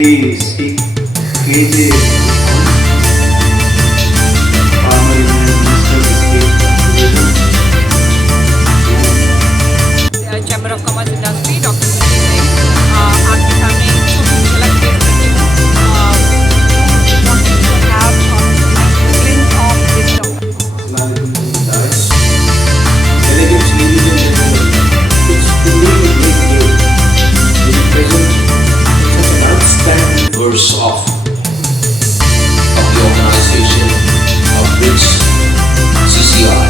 speak creative farmer minister chamber of commerce industry doctor आपके सामने झलक पेश करती हूँ delegates, ladies and gentlemen, it's truly a great day to be present in such an outstanding verse of the organization of BRICS-CCI,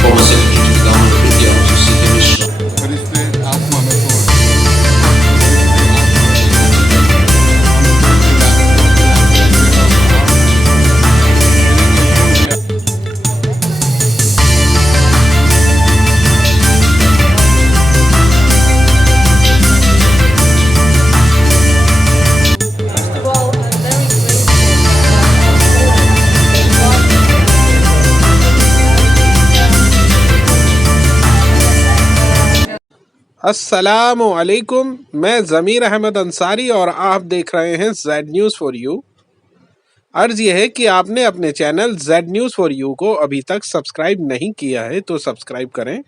former Secretary to the Government of India, Mr. C.K. Mishra. फरिश्ते आत्मा में को अस्सलामु अलैकुम। मैं ज़मीर अहमद अंसारी और आप देख रहे हैं जेड न्यूज़ फॉर यू। अर्ज़ यह है कि आपने अपने channel Z news for you को अभी तक सब्सक्राइब नहीं किया है तो सब्सक्राइब करें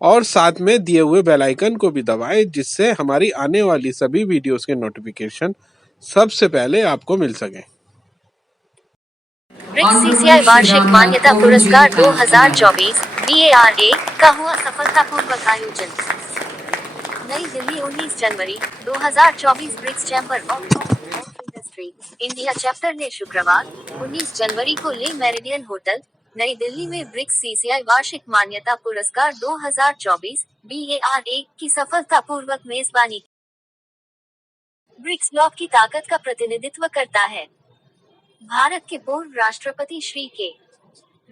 और साथ में दिए हुए बेल आइकन को भी दबाएं, जिससे हमारी आने वाली सभी वीडियोस के नोटिफिकेशन सबसे पहले आपको मिल सकें। BRICS-CCI वार्षिक मान्यता पुरस्कार 2024 ए.आर.ए का हुआ सफलतापूर्वक आयोजन। नई दिल्ली 19 जनवरी 2024 BRICS chamber of industry India chapter ने शुक्रवार 19 जनवरी को ले-मेरिडियन होटल नई दिल्ली में BRICS-CCI वार्षिक मान्यता पुरस्कार 2024 BRICS-CCI की सफलतापूर्वक मेजबानी की। ब्रिक्स ब्लॉक की ताकत का प्रतिनिधित्व करता है। भारत के पूर्व राष्ट्रपति श्री के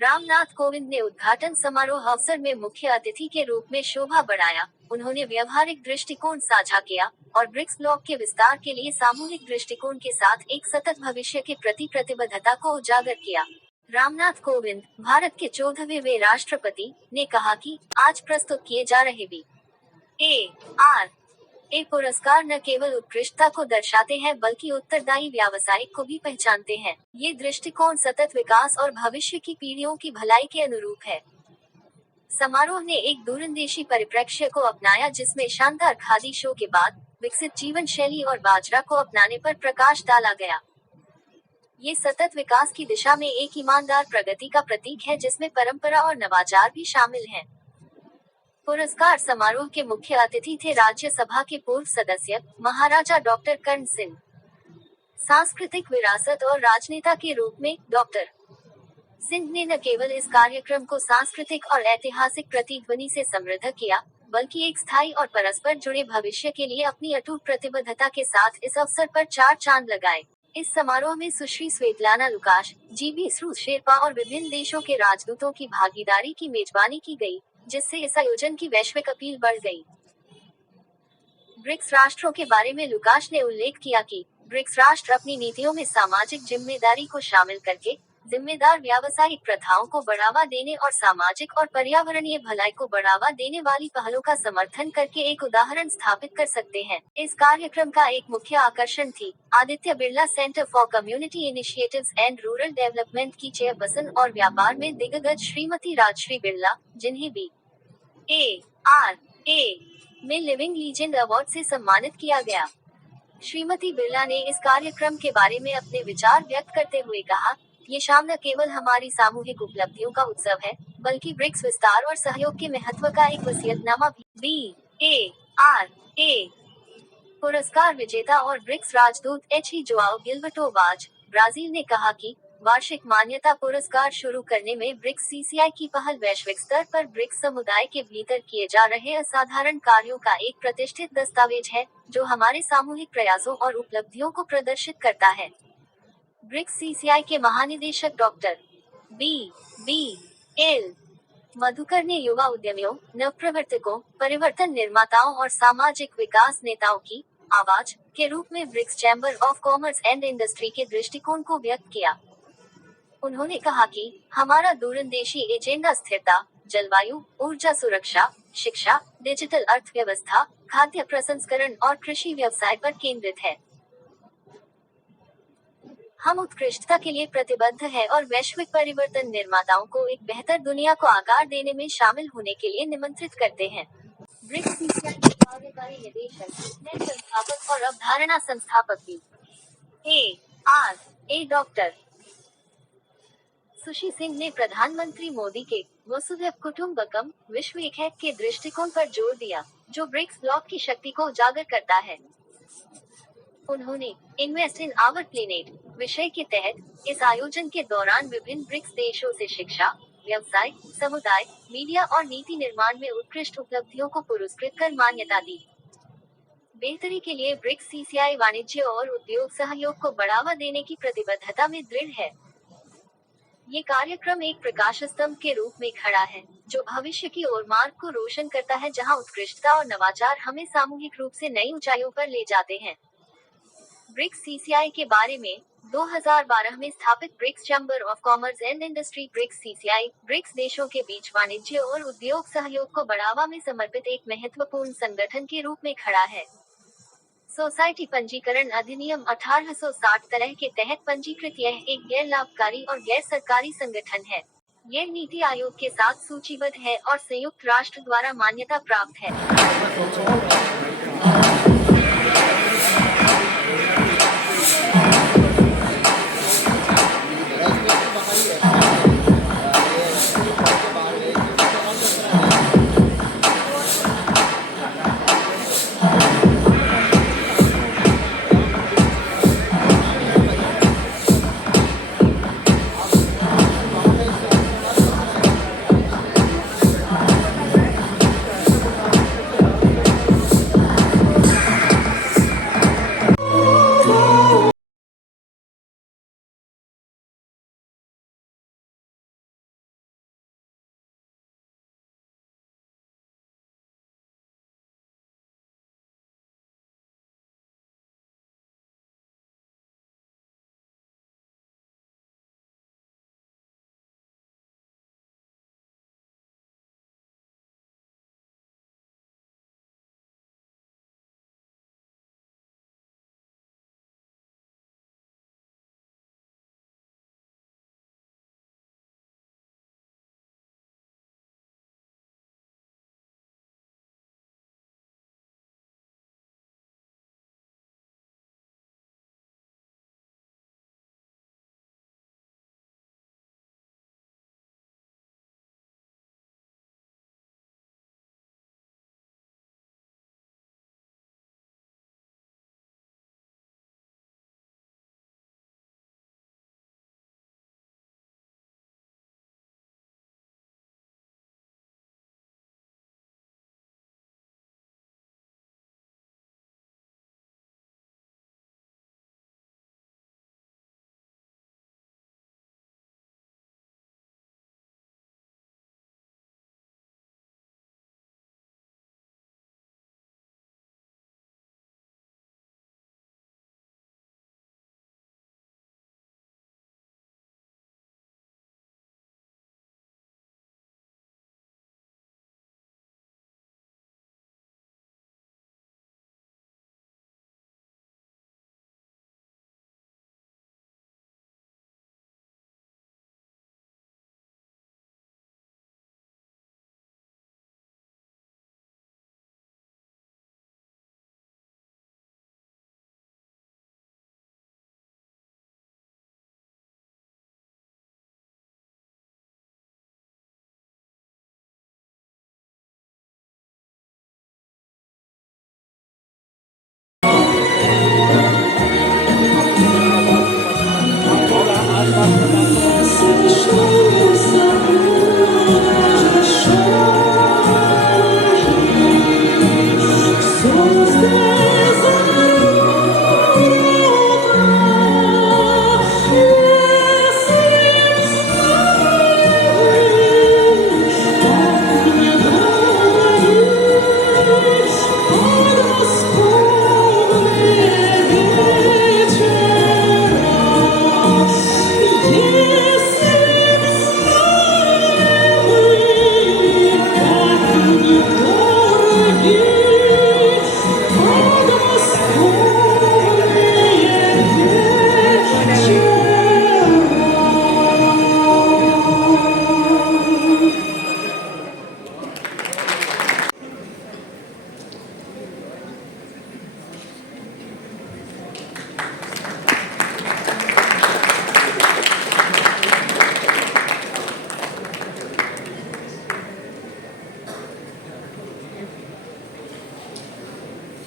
रामनाथ कोविंद ने उद्घाटन समारोह अवसर में मुख्य अतिथि के रूप में शोभा बढ़ाया। उन्होंने व्यवहारिक दृष्टिकोण साझा किया और ब्रिक्स ब्लॉक के विस्तार के लिए सामूहिक दृष्टिकोण के साथ एक सतत भविष्य के प्रति प्रतिबद्धता को उजागर किया। रामनाथ कोविंद, भारत के 14वें राष्ट्रपति, ने कहा कि आज प्रस्तुत किए जा रहे BRICS-CCI पुरस्कार न केवल उत्कृष्टता को दर्शाते हैं बल्कि उत्तरदायी व्यावसायिक को भी पहचानते हैं। ये दृष्टिकोण सतत विकास और भविष्य की पीढ़ियों की भलाई के अनुरूप है। समारोह ने एक दूरंदेशी परिप्रेक्ष्य को अपनाया, जिसमें शानदार खादी शो के बाद विकसित जीवन शैली और बाजरा को अपनाने पर प्रकाश डाला गया। ये सतत विकास की दिशा में एक ईमानदार प्रगति का प्रतीक है, जिसमें परंपरा और नवाचार भी शामिल हैं। पुरस्कार समारोह के मुख्य अतिथि थे राज्यसभा के पूर्व सदस्य महाराजा डॉक्टर कर्ण सिंह। सांस्कृतिक विरासत और राजनेता के रूप में डॉक्टर सिंह ने न केवल इस कार्यक्रम को सांस्कृतिक और ऐतिहासिक प्रतिध्वनि से समृद्ध किया, बल्कि एक स्थायी और परस्पर जुड़े भविष्य के लिए अपनी अटूट प्रतिबद्धता के साथ इस अवसर पर 4 चांद लगाए। इस समारोह में सुश्री स्वेतलाना लुकाश, जी.बी. श्रू शेरपा और विभिन्न देशों के राजदूतों की भागीदारी की मेजबानी की गई, जिससे इस आयोजन की वैश्विक अपील बढ़ गई। ब्रिक्स राष्ट्रों के बारे में लुकाश ने उल्लेख किया कि ब्रिक्स राष्ट्र अपनी नीतियों में सामाजिक जिम्मेदारी को शामिल करके जिम्मेदार व्यावसायिक प्रथाओं को बढ़ावा देने और सामाजिक और पर्यावरणीय भलाई को बढ़ावा देने वाली पहलों का समर्थन करके एक उदाहरण स्थापित कर सकते हैं। इस कार्यक्रम का एक मुख्य आकर्षण थी Aditya Birla centre for community initiatives and rural development की चेयरपर्सन और व्यापार में दिग्गज श्रीमती राजश्री बिरला, जिन्हें BRICS-CCI में लिविंग लीजेंड अवार्ड से सम्मानित किया गया। श्रीमती बिरला ने इस कार्यक्रम के बारे में अपने विचार व्यक्त करते हुए कहा, ये शाम न केवल हमारी सामूहिक उपलब्धियों का उत्सव है, बल्कि ब्रिक्स विस्तार और सहयोग के महत्व का एक वसीयतनामा भी। BRICS पुरस्कार विजेता और ब्रिक्स राजदूत एच.ई. जोआओ गिल्बर्टो वाज, ब्राजील, ने कहा कि वार्षिक मान्यता पुरस्कार शुरू करने में BRICS-CCI की पहल वैश्विक स्तर पर ब्रिक्स समुदाय के भीतर किए जा रहे असाधारण कार्यों का एक प्रतिष्ठित दस्तावेज है, जो हमारे सामूहिक प्रयासों और उपलब्धियों को प्रदर्शित करता है। BRICS-CCI के महानिदेशक डॉक्टर B.एल. मधुकर ने युवा उद्यमियों, नवप्रवर्तकों, परिवर्तन निर्माताओं और सामाजिक विकास नेताओं की आवाज के रूप में BRICS chamber of commerce and industry के दृष्टिकोण को व्यक्त किया। उन्होंने कहा कि हमारा दूरंदेशी एजेंडा स्थिरता, जलवायु, ऊर्जा सुरक्षा, शिक्षा, डिजिटल अर्थव्यवस्था, खाद्य प्रसंस्करण और कृषि व्यवसाय पर केंद्रित है। हम उत्कृष्टता के लिए प्रतिबद्ध हैं और वैश्विक परिवर्तन निर्माताओं को एक बेहतर दुनिया को आकार देने में शामिल होने के लिए निमंत्रित करते हैं। BRICS-CCI के कार्यकारी निदेशक, नेट संस्थापक और अवधारणा संस्थापक भी ए.आर.ए डॉक्टर सुशी सिंह ने प्रधानमंत्री मोदी के वसुधैव कुटुंबकम विश्व एक है के दृष्टिकोण पर जोर दिया, जो ब्रिक्स ब्लॉक की शक्ति को उजागर करता है। उन्होंने इन्वेस्ट इन आवर प्लेनेट विषय के तहत इस आयोजन के दौरान विभिन्न ब्रिक्स देशों से शिक्षा, व्यवसाय, समुदाय, मीडिया और नीति निर्माण में उत्कृष्ट उपलब्धियों को पुरस्कृत कर मान्यता दी। बेहतरी के लिए BRICS-CCI वाणिज्य और उद्योग सहयोग को बढ़ावा देने की प्रतिबद्धता में दृढ़ है। ये कार्यक्रम एक प्रकाश स्तंभ के रूप में खड़ा है, जो भविष्य की ओर मार्ग को रोशन करता है, जहां उत्कृष्टता और नवाचार हमें सामूहिक रूप से नई ऊंचाइयों पर ले जाते हैं। BRICS-CCI के बारे में 2012 में स्थापित BRICS chamber of commerce and industry BRICS-CCI, BRICS देशों के बीच वाणिज्य और उद्योग सहयोग को बढ़ावा में समर्पित एक महत्वपूर्ण संगठन के रूप में खड़ा है। सोसाइटी पंजीकरण अधिनियम 1860 तरह के तहत पंजीकृत यह एक गैर लाभकारी और गैर सरकारी संगठन है। यह नीति आयोग के साथ सूचीबद्ध है और संयुक्त राष्ट्र द्वारा मान्यता प्राप्त है।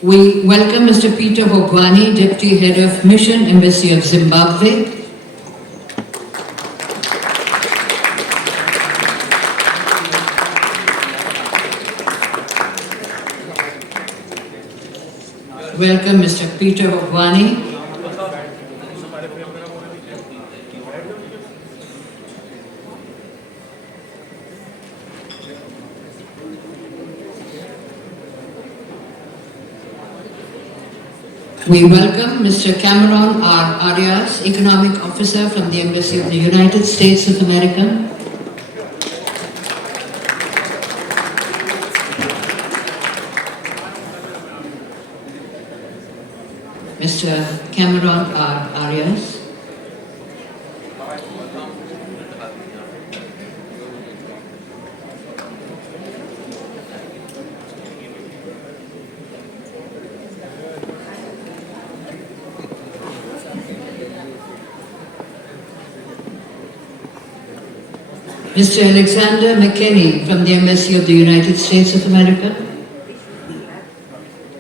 We welcome Mr. Peter Hogwani, Deputy Head of Mission, Embassy of Zimbabwe. Welcome Mr. Peter Hogwani. We welcome Mr. Cameron R. Arias, Economic Officer from the Embassy of the United States of America. Mr. Cameron R. Arias. Mr. Alexander McKinney from the Embassy of the United States of America.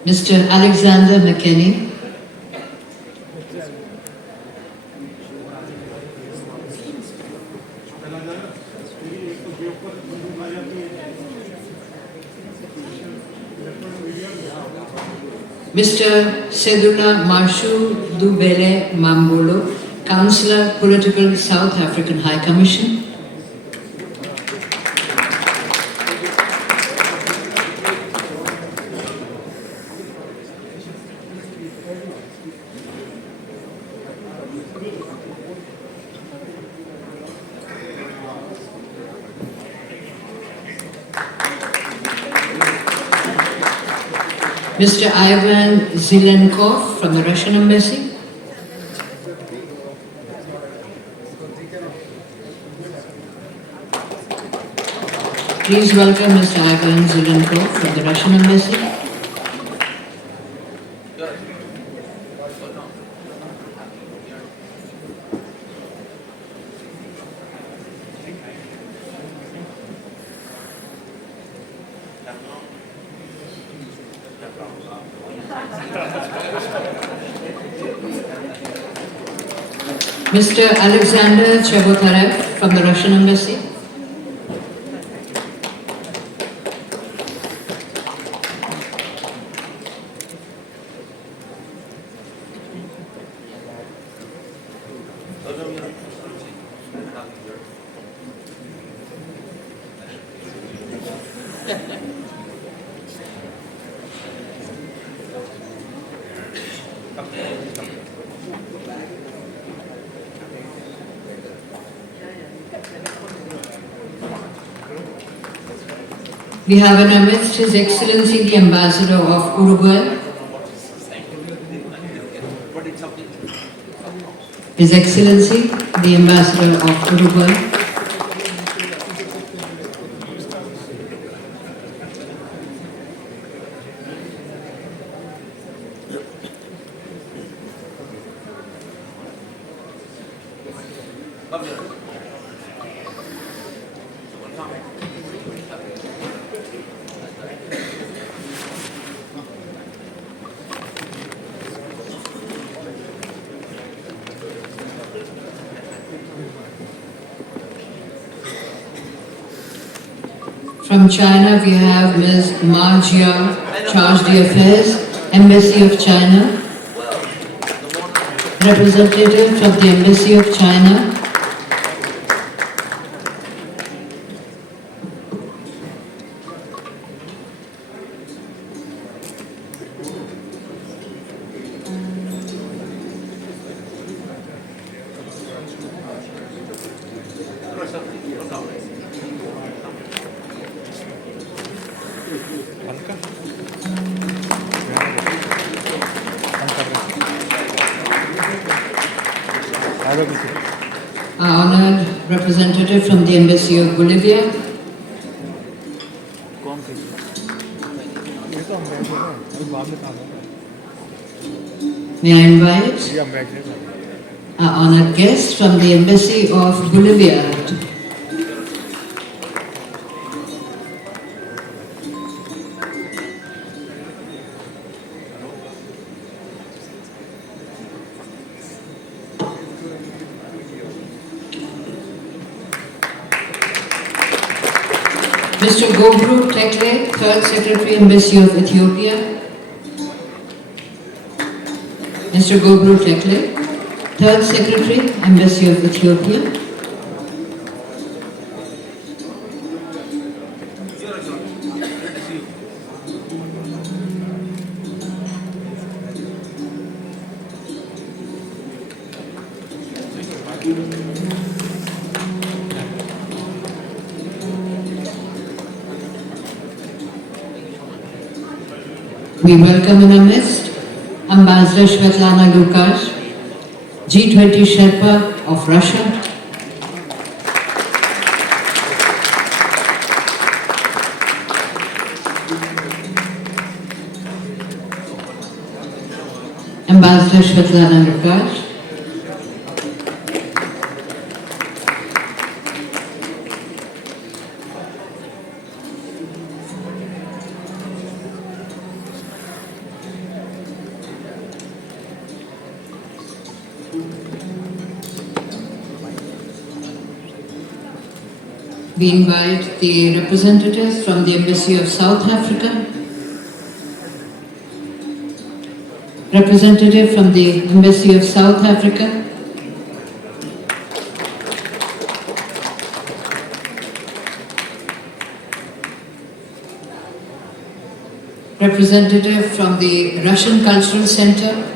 Mr. Alexander McKinney. Mr. Sedula Marshu Dubele Mambolo, Councillor, Political South African High Commission. Mr. Ivan Zelenkov from the Russian Embassy. Please welcome Mr. Ivan Zelenkov from the Russian Embassy. Mr. Alexander Chebotarev from the Russian Embassy. We have in our midst His Excellency the Ambassador of Uruguay. His Excellency the Ambassador of Uruguay. From China, we have Ms. Ma Jia, Charge d'Affaires, Embassy of China. Representative from the Embassy of China. Our honored representative from the Embassy of Bolivia. May I invite our honored guest from the Embassy of Bolivia. Mr. Gobru Tekle, Third Secretary, Embassy of Ethiopia. Mr. Gobru Tekle, Third Secretary, Embassy of Ethiopia. We welcome in our midst Ambassador Svetlana Lukash, G20 Sherpa of Russia. Ambassador Svetlana Lukash. We invite the representatives from the Embassy of South Africa, representative from the Embassy of South Africa, representative from the Russian Cultural Center,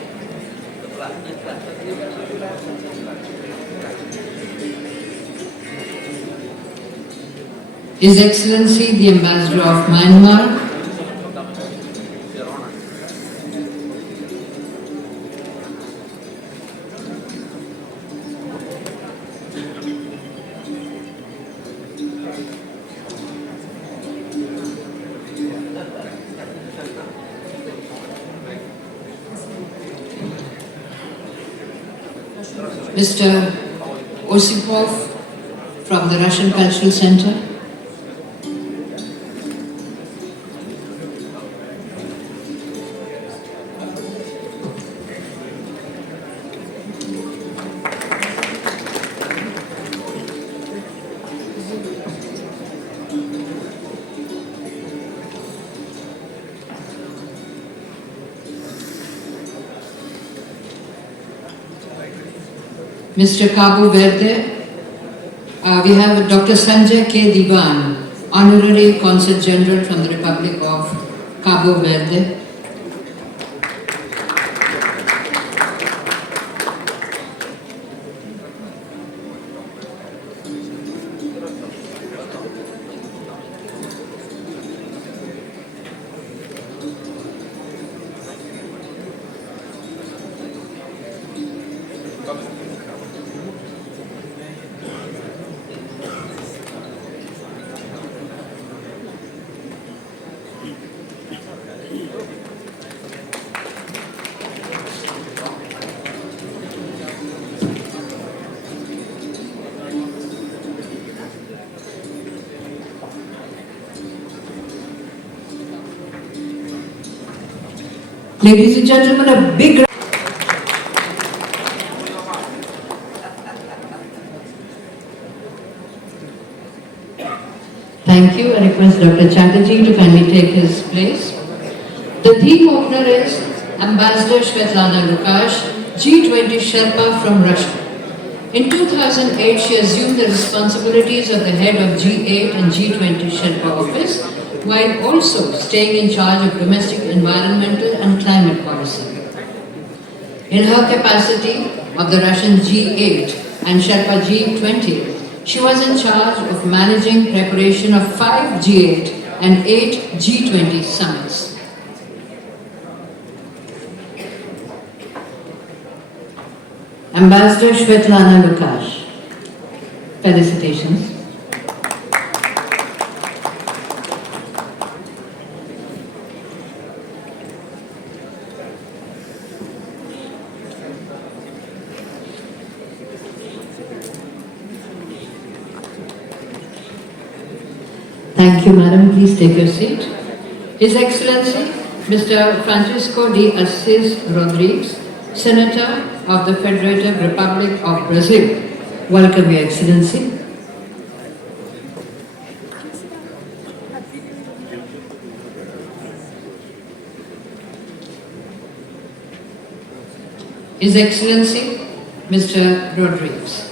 His Excellency the Ambassador of Myanmar, Mr. Osipov from the Russian Cultural Center, Mr. Cabo Verde, we have Dr. Sanjay K. Divan, Honorary Consul General from the Republic of Cabo Verde. Ladies and gentlemen, a big thank you. I request Dr. Chatterjee to kindly take his place. The theme opener is Ambassador Svetlana Lukash, G20 Sherpa from Russia. In 2008, she assumed the responsibilities of the head of G8 and G20 Sherpa office, while also staying in charge of domestic environmental and climate policy. In her capacity of the Russian G8 and Sherpa G20, she was in charge of managing preparation of 5 G8 and 8 G20 summits. Ambassador Svetlana Lukash, felicitations. Thank you, Madam. Please take your seat. His Excellency, Mr. Francisco de Assis Rodrigues, Senator of the Federative Republic of Brazil. Welcome, Your Excellency. His Excellency, Mr. Rodriguez.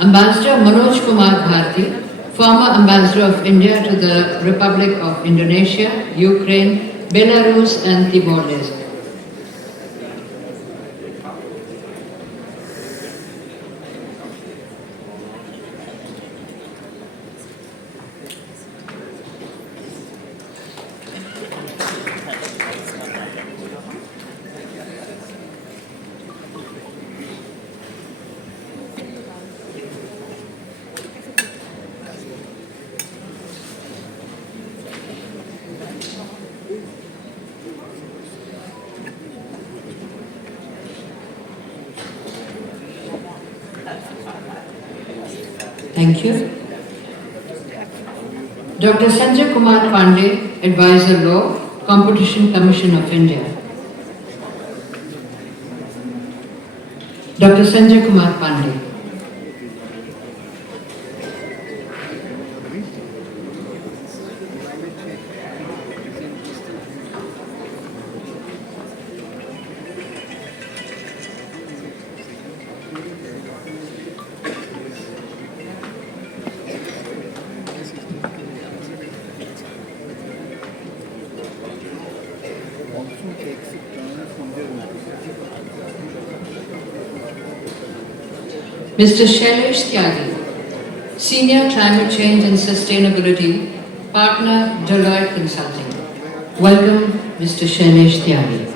Ambassador Manoj Kumar Bharti, former Ambassador of India to the Republic of Indonesia, Ukraine, Belarus and Timor-Leste. Thank you. Dr. Sanjay Kumar Pandey, Advisor Law, Competition Commission of India. Dr. Sanjay Kumar Pandey. Mr. Shailesh Tyagi, Senior Climate Change and Sustainability, Partner, Deloitte Consulting. Welcome, Mr. Shailesh Tyagi.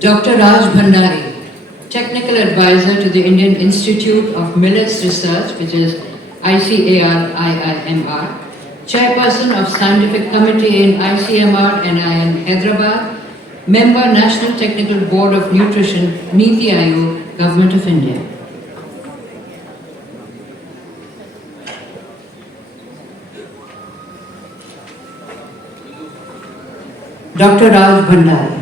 Dr. Raj Bhandari, Technical Advisor to the Indian Institute of Millets Research, which is ICAR-IIMR, Chairperson of Scientific Committee in ICMR NIN Hyderabad, Member National Technical Board of Nutrition, Niti Aayog, Government of India. Dr. Raj Bhandari.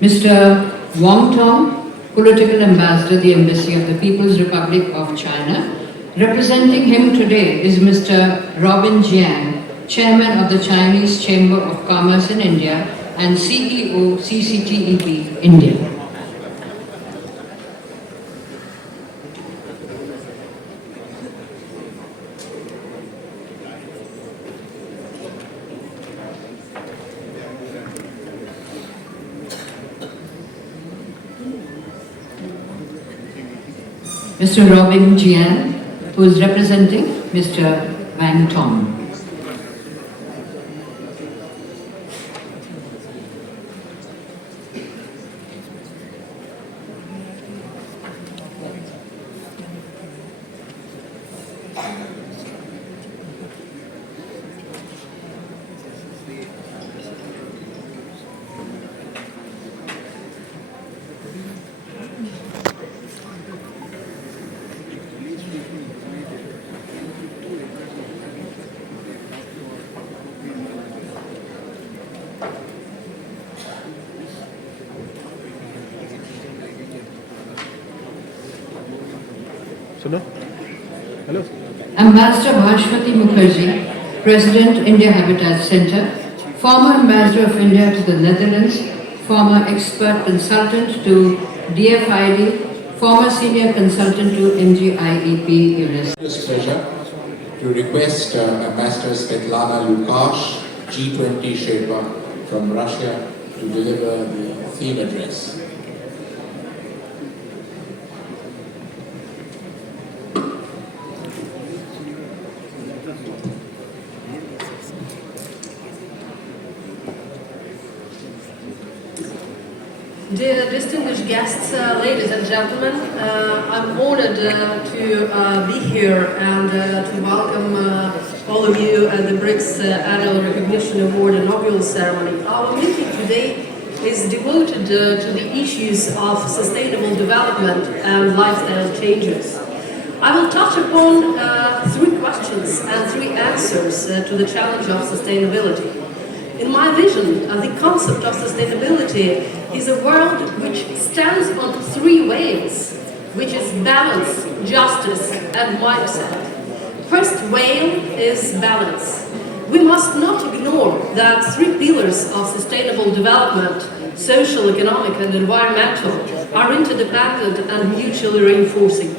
Mr. Wang Tong, Political Ambassador, the Embassy of the People's Republic of China. Representing him today is Mr. Robin Jiang, Chairman of the Chinese Chamber of Commerce in India and CEO, CCTEP, India. Mr. Robin Jian, who is representing Mr. Wang Tong. Hello. Ambassador Bhashmati Mukherjee, President, India Habitat Center, former Ambassador of India to the Netherlands, former expert consultant to DFID, former senior consultant to MGIEP UNESCO. It's a pleasure to request Ambassador Svetlana Lukash, G20 Sherpa from Russia, to deliver the theme address. Dear distinguished guests, ladies and gentlemen, I'm honored to be here and to welcome all of you at the BRICS Annual Recognition Award inaugural ceremony. Our meeting today is devoted to the issues of sustainable development and lifestyle changes. I will touch upon 3 questions and 3 answers to the challenge of sustainability. In my vision, the concept of sustainability is a world which stands on 3 whales, which is balance, justice, and mindset. First whale is balance. We must not ignore that 3 pillars of sustainable development, social, economic, and environmental, are interdependent and mutually reinforcing.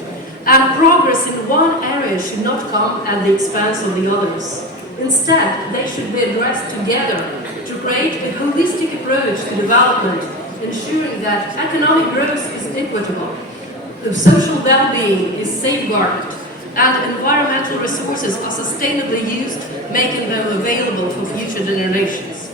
And progress in one area should not come at the expense of the others. Instead, they should be addressed together to create a holistic approach to development, ensuring that economic growth is equitable, the social well-being is safeguarded, and environmental resources are sustainably used, making them available for future generations.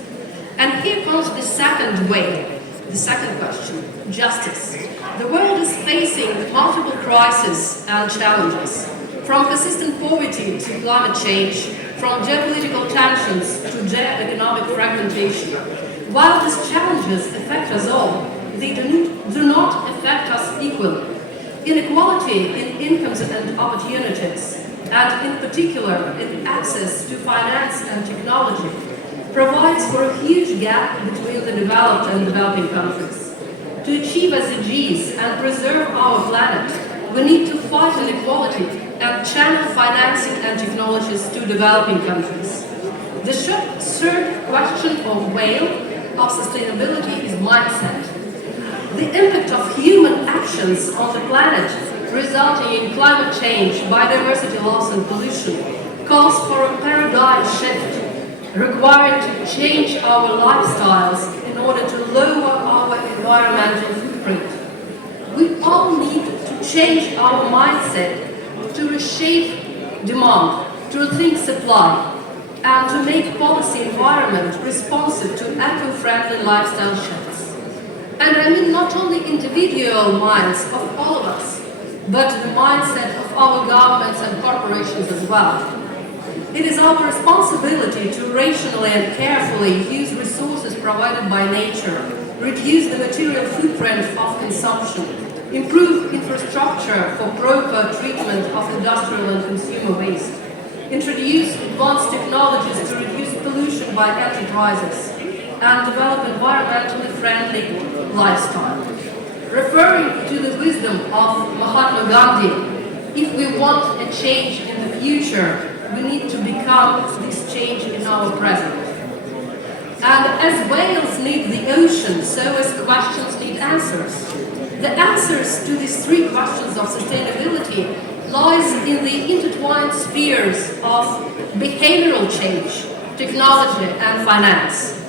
And here comes the second way, the second question, justice. The world is facing multiple crises and challenges, from persistent poverty to climate change, from geopolitical tensions to economic fragmentation. While these challenges affect us all, they do not affect us equally. Inequality in incomes and opportunities, and in particular in access to finance and technology, provides for a huge gap between the developed and developing countries. To achieve SDGs and preserve our planet, we need to fight inequality and channel financing and technologies to developing countries. The third question or whale of sustainability is mindset. The impact of human actions on the planet, resulting in climate change, biodiversity loss and pollution, calls for a paradigm shift, required to change our lifestyles in order to lower our environmental footprint. We all need to change our mindset to reshape demand, to rethink supply, and to make policy environment responsive to eco-friendly lifestyle shifts. And I mean not only individual minds of all of us, but the mindset of our governments and corporations as well. It is our responsibility to rationally and carefully use resources provided by nature, reduce the material footprint of consumption, improve infrastructure for proper treatment of industrial and consumer waste, introduce advanced technologies to reduce pollution by enterprises, and develop environmentally friendly lifestyle. Referring to the wisdom of Mahatma Gandhi, if we want a change in the future, we need to become this change in our present. And as whales need the ocean, so as questions need answers. The answers to these 3 questions of sustainability lies in the intertwined spheres of behavioral change, technology, and finance.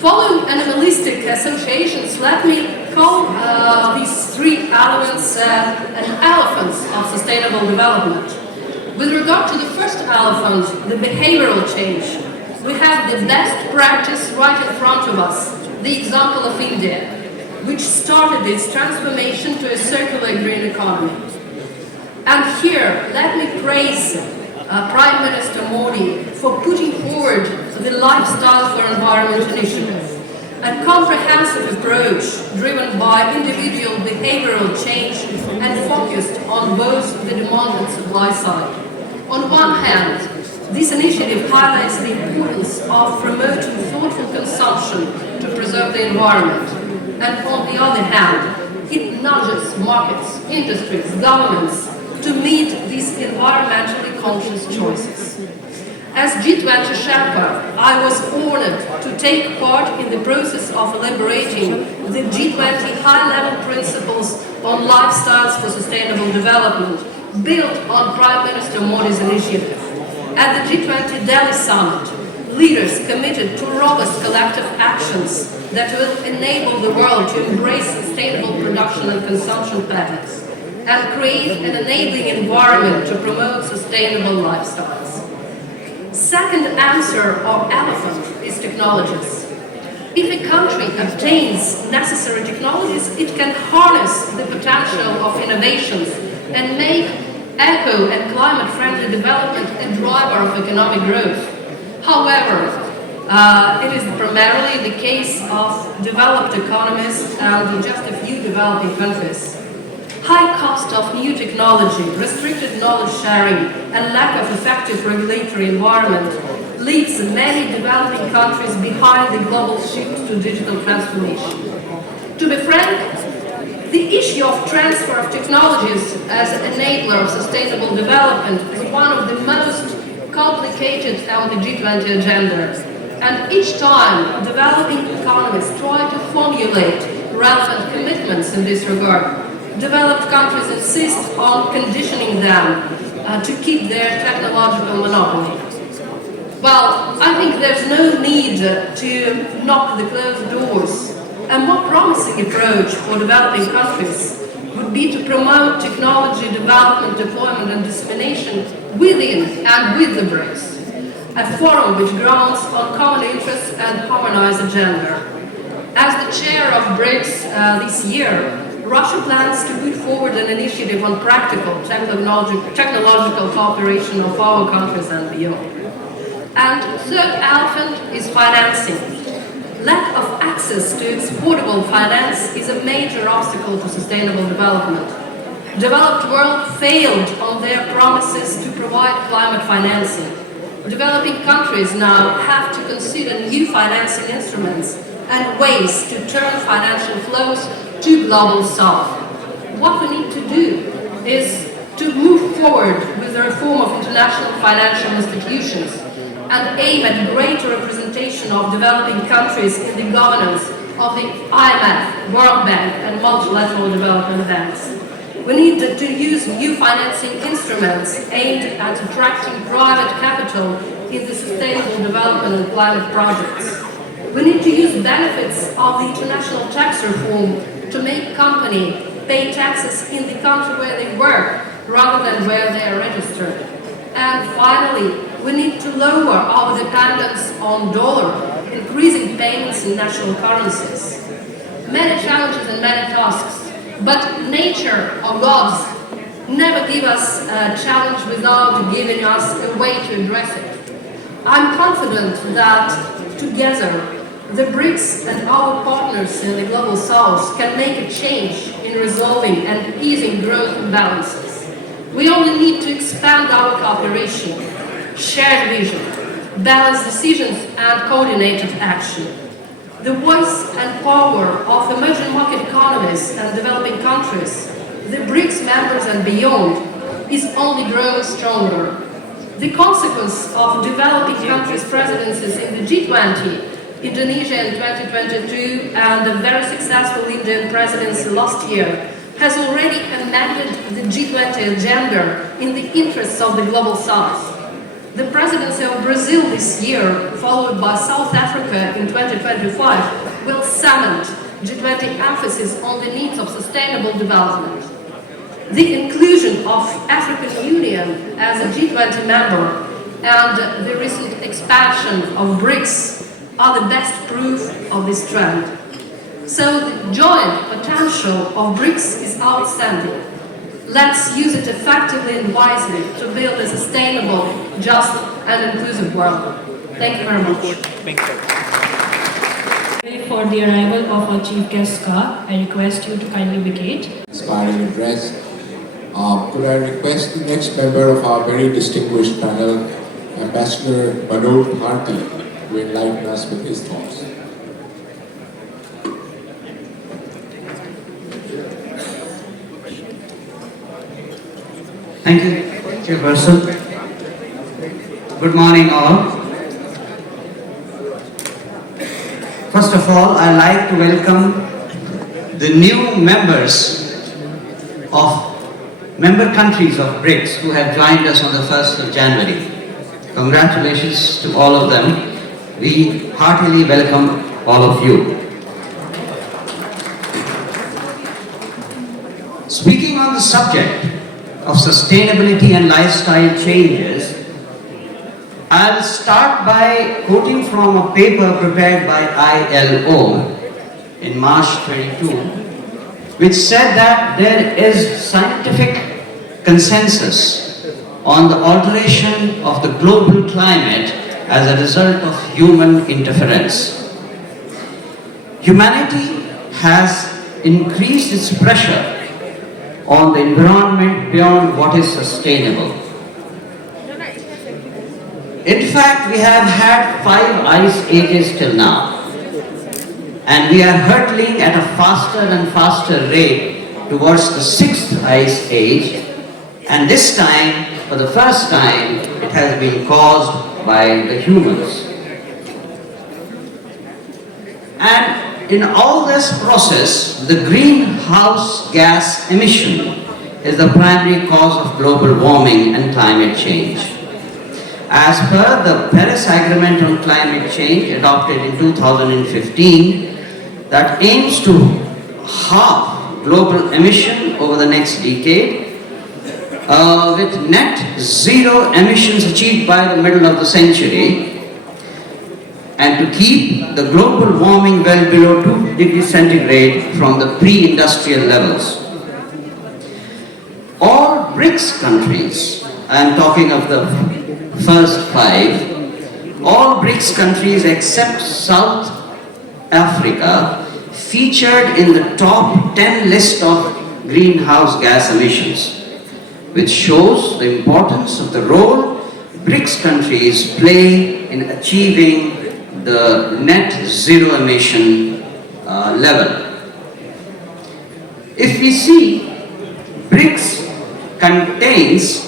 Following animalistic associations, let me call these 3 elements elephants of sustainable development. With regard to the first elephant, the behavioral change, we have the best practice right in front of us, the example of India, which started its transformation to a circular green economy. And here, let me praise Prime Minister Modi for putting forward the Lifestyle for Environment initiative, a comprehensive approach driven by individual behavioral change and focused on both the demand and supply side. On one hand, this initiative highlights the importance of promoting thoughtful consumption to preserve the environment. And on the other hand, it nudges markets, industries, governments to meet these environmentally conscious choices. As G20 Sherpa, I was honored to take part in the process of elaborating the G20 high-level principles on lifestyles for sustainable development, built on Prime Minister Modi's initiative. At the G20 Delhi Summit, leaders committed to robust collective actions that will enable the world to embrace sustainable production and consumption patterns and create an enabling environment to promote sustainable lifestyles. Second answer or elephant is technologies. If a country obtains necessary technologies, it can harness the potential of innovations and make eco and climate-friendly development a driver of economic growth. However, it is primarily the case of developed economies and just a few developing countries. High cost of new technology, restricted knowledge sharing, and lack of effective regulatory environment leaves many developing countries behind the global shift to digital transformation. To be frank, the issue of transfer of technologies as an enabler of sustainable development is one of the most complicated on the G20 agenda. And each time developing economies try to formulate relevant commitments in this regard, developed countries insist on conditioning them to keep their technological monopoly. Well, I think there's no need to knock the closed doors. A more promising approach for developing countries would be to promote technology development, deployment and dissemination within and with the BRICS, a forum which grounds on common interests and harmonized agenda. As the chair of BRICS this year, Russia plans to put forward an initiative on practical technological cooperation of our countries and beyond. And third elephant is financing. Lack of access to exportable finance is a major obstacle to sustainable development. Developed world failed on their promises to provide climate financing. Developing countries now have to consider new financing instruments and ways to turn financial flows to global south. What we need to do is to move forward with the reform of international financial institutions and aim at greater representation of developing countries in the governance of the IMF, World Bank and multilateral development banks. We need to use new financing instruments aimed at attracting private capital in the sustainable development and climate projects. We need to use benefits of the international tax reform to make companies pay taxes in the country where they work rather than where they are registered. And finally, we need to lower our dependence on dollar, increasing payments in national currencies. Many challenges and many tasks, but nature or gods never give us a challenge without giving us a way to address it. I'm confident that together the BRICS and our partners in the Global South can make a change in resolving and easing growth imbalances. We only need to expand our cooperation, shared vision, balanced decisions and coordinated action. The voice and power of emerging market economies and developing countries, the BRICS members and beyond, is only growing stronger. The consequence of developing countries' presidencies in the G20, Indonesia in 2022 and the very successful Indian presidency last year, has already amended the G20 agenda in the interests of the Global South. The presidency of Brazil this year, followed by South Africa in 2025, will cement G20 emphasis on the needs of sustainable development. The inclusion of African Union as a G20 member and the recent expansion of BRICS are the best proof of this trend. So the joint potential of BRICS is outstanding. Let's use it effectively and wisely to build a sustainable, just and inclusive world. Thank you very much. Thank you. For the arrival of our chief guest car, I request you to kindly vacate. Inspiring address. Could I request the next member of our very distinguished panel, Ambassador Manoj Bharti, to enlighten us with his thoughts. Thank you, Chairperson. Good morning, all. First of all, I'd like to welcome the new members of member countries of BRICS who have joined us on the 1st of January. Congratulations to all of them. We heartily welcome all of you. Speaking on the subject of sustainability and lifestyle changes, I'll start by quoting from a paper prepared by ILO in March 22, which said that there is scientific consensus on the alteration of the global climate as a result of human interference. Humanity has increased its pressure on the environment beyond what is sustainable. In fact, we have had 5 ice ages till now, and we are hurtling at a faster and faster rate towards the 6th ice age, and this time, for the first time, it has been caused by the humans. And in all this process, the greenhouse gas emission is the primary cause of global warming and climate change. As per the Paris Agreement on Climate Change adopted in 2015, that aims to halve global emission over the next decade, with net zero emissions achieved by the middle of the century, and to keep the global warming well below 2 degrees centigrade from the pre-industrial levels. All BRICS countries, I am talking of the first 5, all BRICS countries except South Africa featured in the top 10 list of greenhouse gas emissions, which shows the importance of the role BRICS countries play in achieving the net zero emission level. If we see, BRICS contains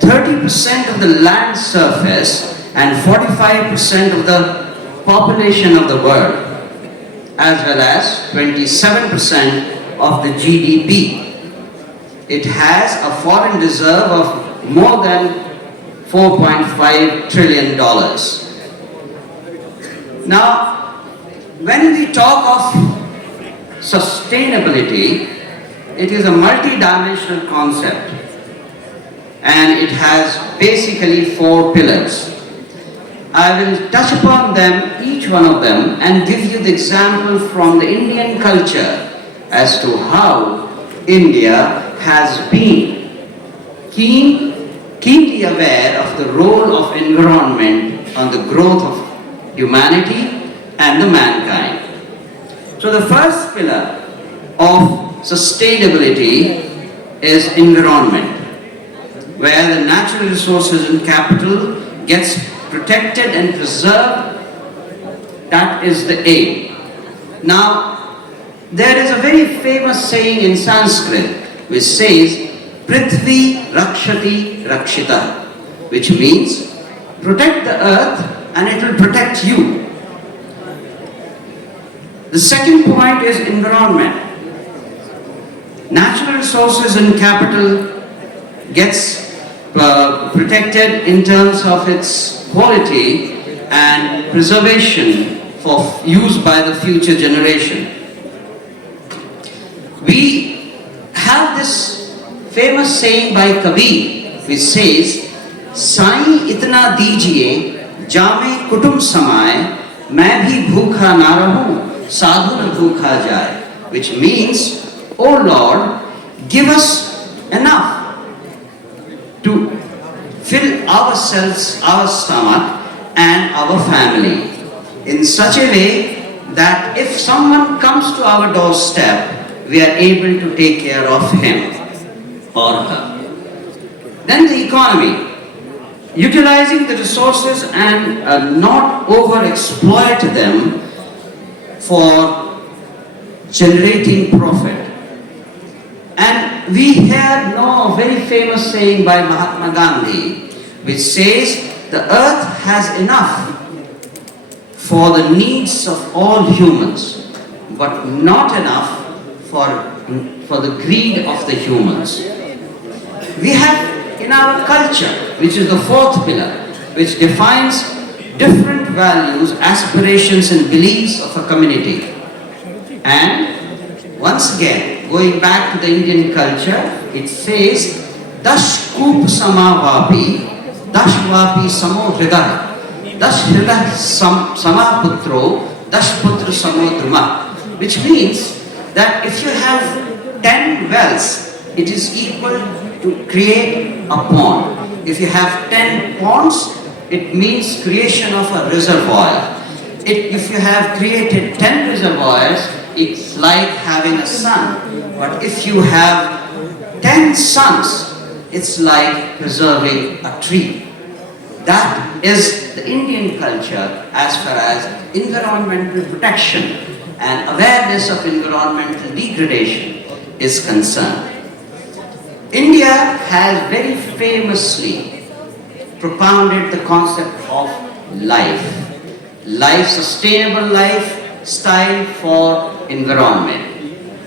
30% of the land surface and 45% of the population of the world, as well as 27% of the GDP. It has a foreign reserve of more than $4.5 trillion. Now, when we talk of sustainability, it is a multi-dimensional concept, and it has basically 4 pillars. I will touch upon them, each one of them, and give you the example from the Indian culture as to how India has been keenly aware of the role of environment on the growth of humanity and the mankind. So the first pillar of sustainability is environment, where the natural resources and capital gets protected and preserved. That is the aim. Now, there is a very famous saying in Sanskrit which says, Prithvi Rakshati Rakshita, which means protect the earth and it will protect you. The second point is environment. Natural resources and capital gets protected in terms of its quality and preservation for use by the future generation. We have this famous saying by Kovind which says, Sai itna dijiye jame kutum samaye, main bhi bhukha na rahu, sadhu na bhukha jaye, which means, O Lord, give us enough to fill ourselves, our stomach and our family in such a way that if someone comes to our doorstep, we are able to take care of him or her. Then the economy, utilizing the resources and not over-exploit them for generating profit. And we here know a very famous saying by Mahatma Gandhi, which says, the earth has enough for the needs of all humans, but not enough for the greed of the humans. We have in our culture, which is the fourth pillar, which defines different values, aspirations and beliefs of a community. And once again, going back to the Indian culture, it says, Dash Koop Samavapi Dashvapi Samo Hridaya. Dash Hridaya Sama Putro, Dash Putra Samo Druma. Which means that if you have 10 wells, it is equal to create a pond. If you have 10 ponds, it means creation of a reservoir. If you have created 10 reservoirs, it's like having a sun. But if you have 10 suns, it's like preserving a tree. That is the Indian culture as far as environmental protection and awareness of environmental degradation is concerned. India has very famously propounded the concept of life, sustainable lifestyle for environment.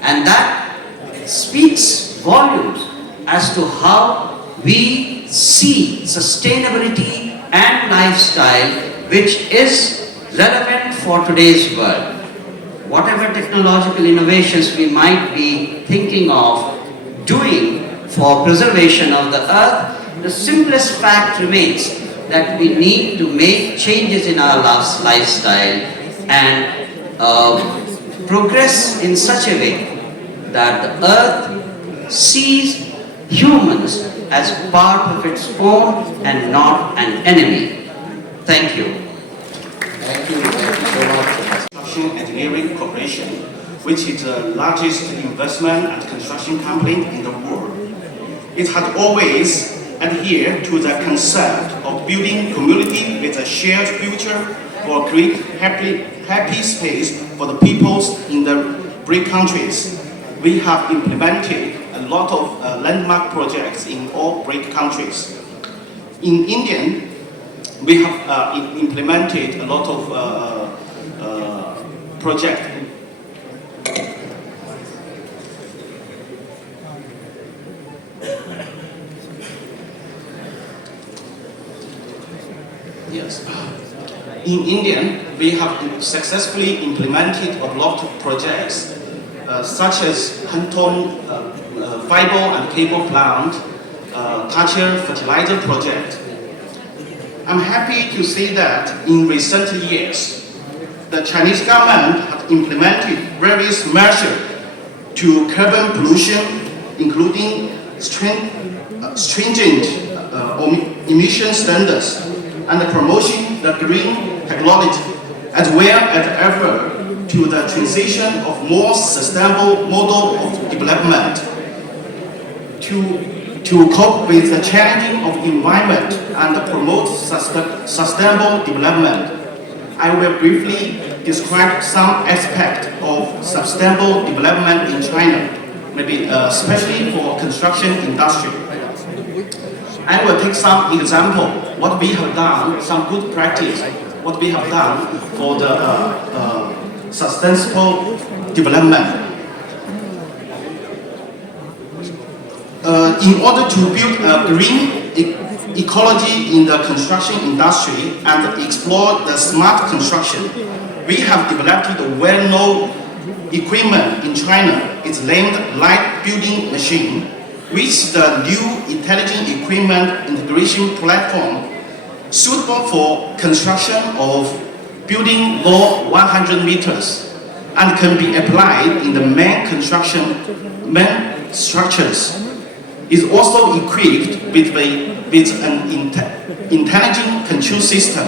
And that speaks volumes as to how we see sustainability and lifestyle which is relevant for today's world. Whatever technological innovations we might be thinking of doing for preservation of the earth, the simplest fact remains that we need to make changes in our lifestyle and progress in such a way that the earth sees humans as part of its own and not an enemy. Thank you. Thank you so much. Construction Engineering Corporation, which is the largest investment and construction company in the world. It had always adhered to the concept of building community with a shared future for a great happy space for the peoples in the BRICS countries. We have implemented a lot of landmark projects in all BRICS countries. In India, we have implemented a lot of projects. Yes. In India, we have successfully implemented a lot of projects such as Hanton fiber and cable plant, Tachir fertilizer project. I'm happy to say that in recent years, the Chinese government has implemented various measures to curb pollution, including stringent emission standards and promoting the green technology, as well as effort to the transition of more sustainable model of development to cope with the challenging of environment and promote sustainable development. I will briefly describe some aspects of sustainable development in China, maybe especially for construction industry. I will take some example, what we have done, some good practice, what we have done for the sustainable development. In order to build a green ecology in the construction industry and explore the smart construction, we have developed a well-known equipment in China. It's named Light Building Machine, which is the new intelligent equipment integration platform suitable for construction of building below 100 meters and can be applied in the main structures. Is also equipped with an intelligent control system.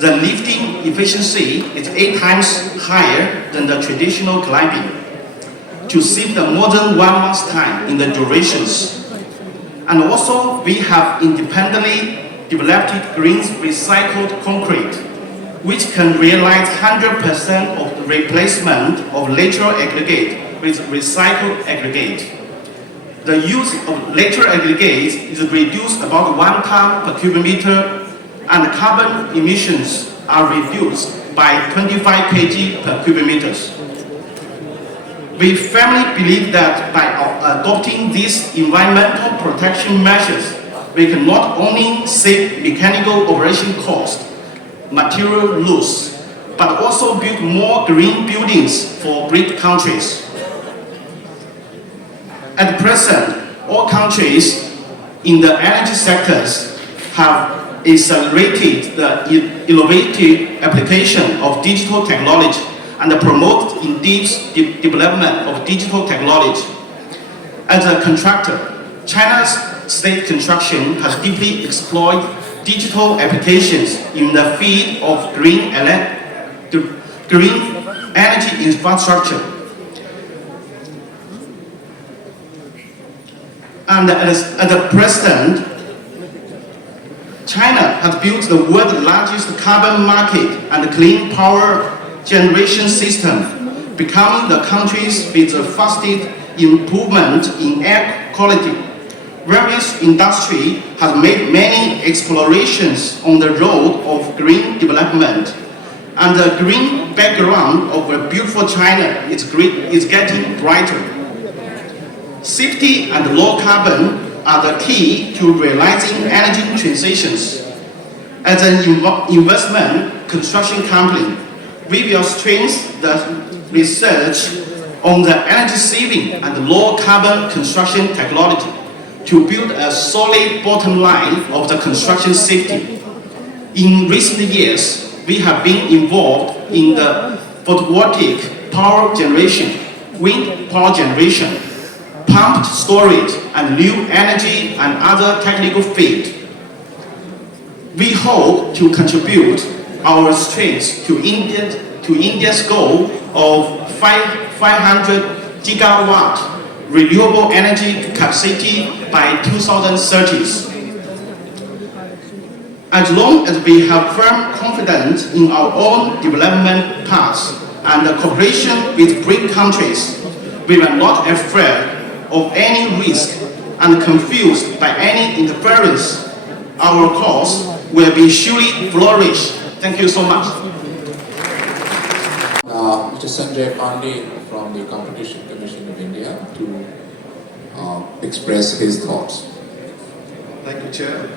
The lifting efficiency is 8 times higher than the traditional climbing, to save the more than 1 month's time in the durations. And also, we have independently developed green recycled concrete, which can realize 100% of the replacement of lateral aggregate with recycled aggregate. The use of lateral aggregates is reduced about 1 ton per cubic meter, and carbon emissions are reduced by 25 kg per cubic meters. We firmly believe that by adopting these environmental protection measures, we can not only save mechanical operation cost, material loss, but also build more green buildings for BRICS countries. At present, all countries in the energy sectors have accelerated the innovative application of digital technology and promote in-depth development of digital technology. As a contractor, China's state construction has deeply explored digital applications in the field of green energy infrastructure. And at the present, China has built the world's largest carbon market and clean power generation system, becoming the country with the fastest improvement in air quality. Various industry has made many explorations on the road of green development, and the green background of a beautiful China is getting brighter. Safety and low carbon are the key to realizing energy transitions. As an investment construction company, we will strengthen the research on the energy saving and low carbon construction technology to build a solid bottom line of the construction safety. In recent years, we have been involved in the photovoltaic power generation, wind power generation, pumped storage, and new energy and other technical fields. We hope to contribute our strengths to India's goal of 500 gigawatt renewable energy capacity by 2030. As long as we have firm confidence in our own development path and the cooperation with BRIC countries, we are not afraid of any risk and confused by any interference. Our cause will be surely flourish. Thank you so much. Mr. Sanjay Pandey from the Competition Commission of India to express his thoughts. Thank you, Chair.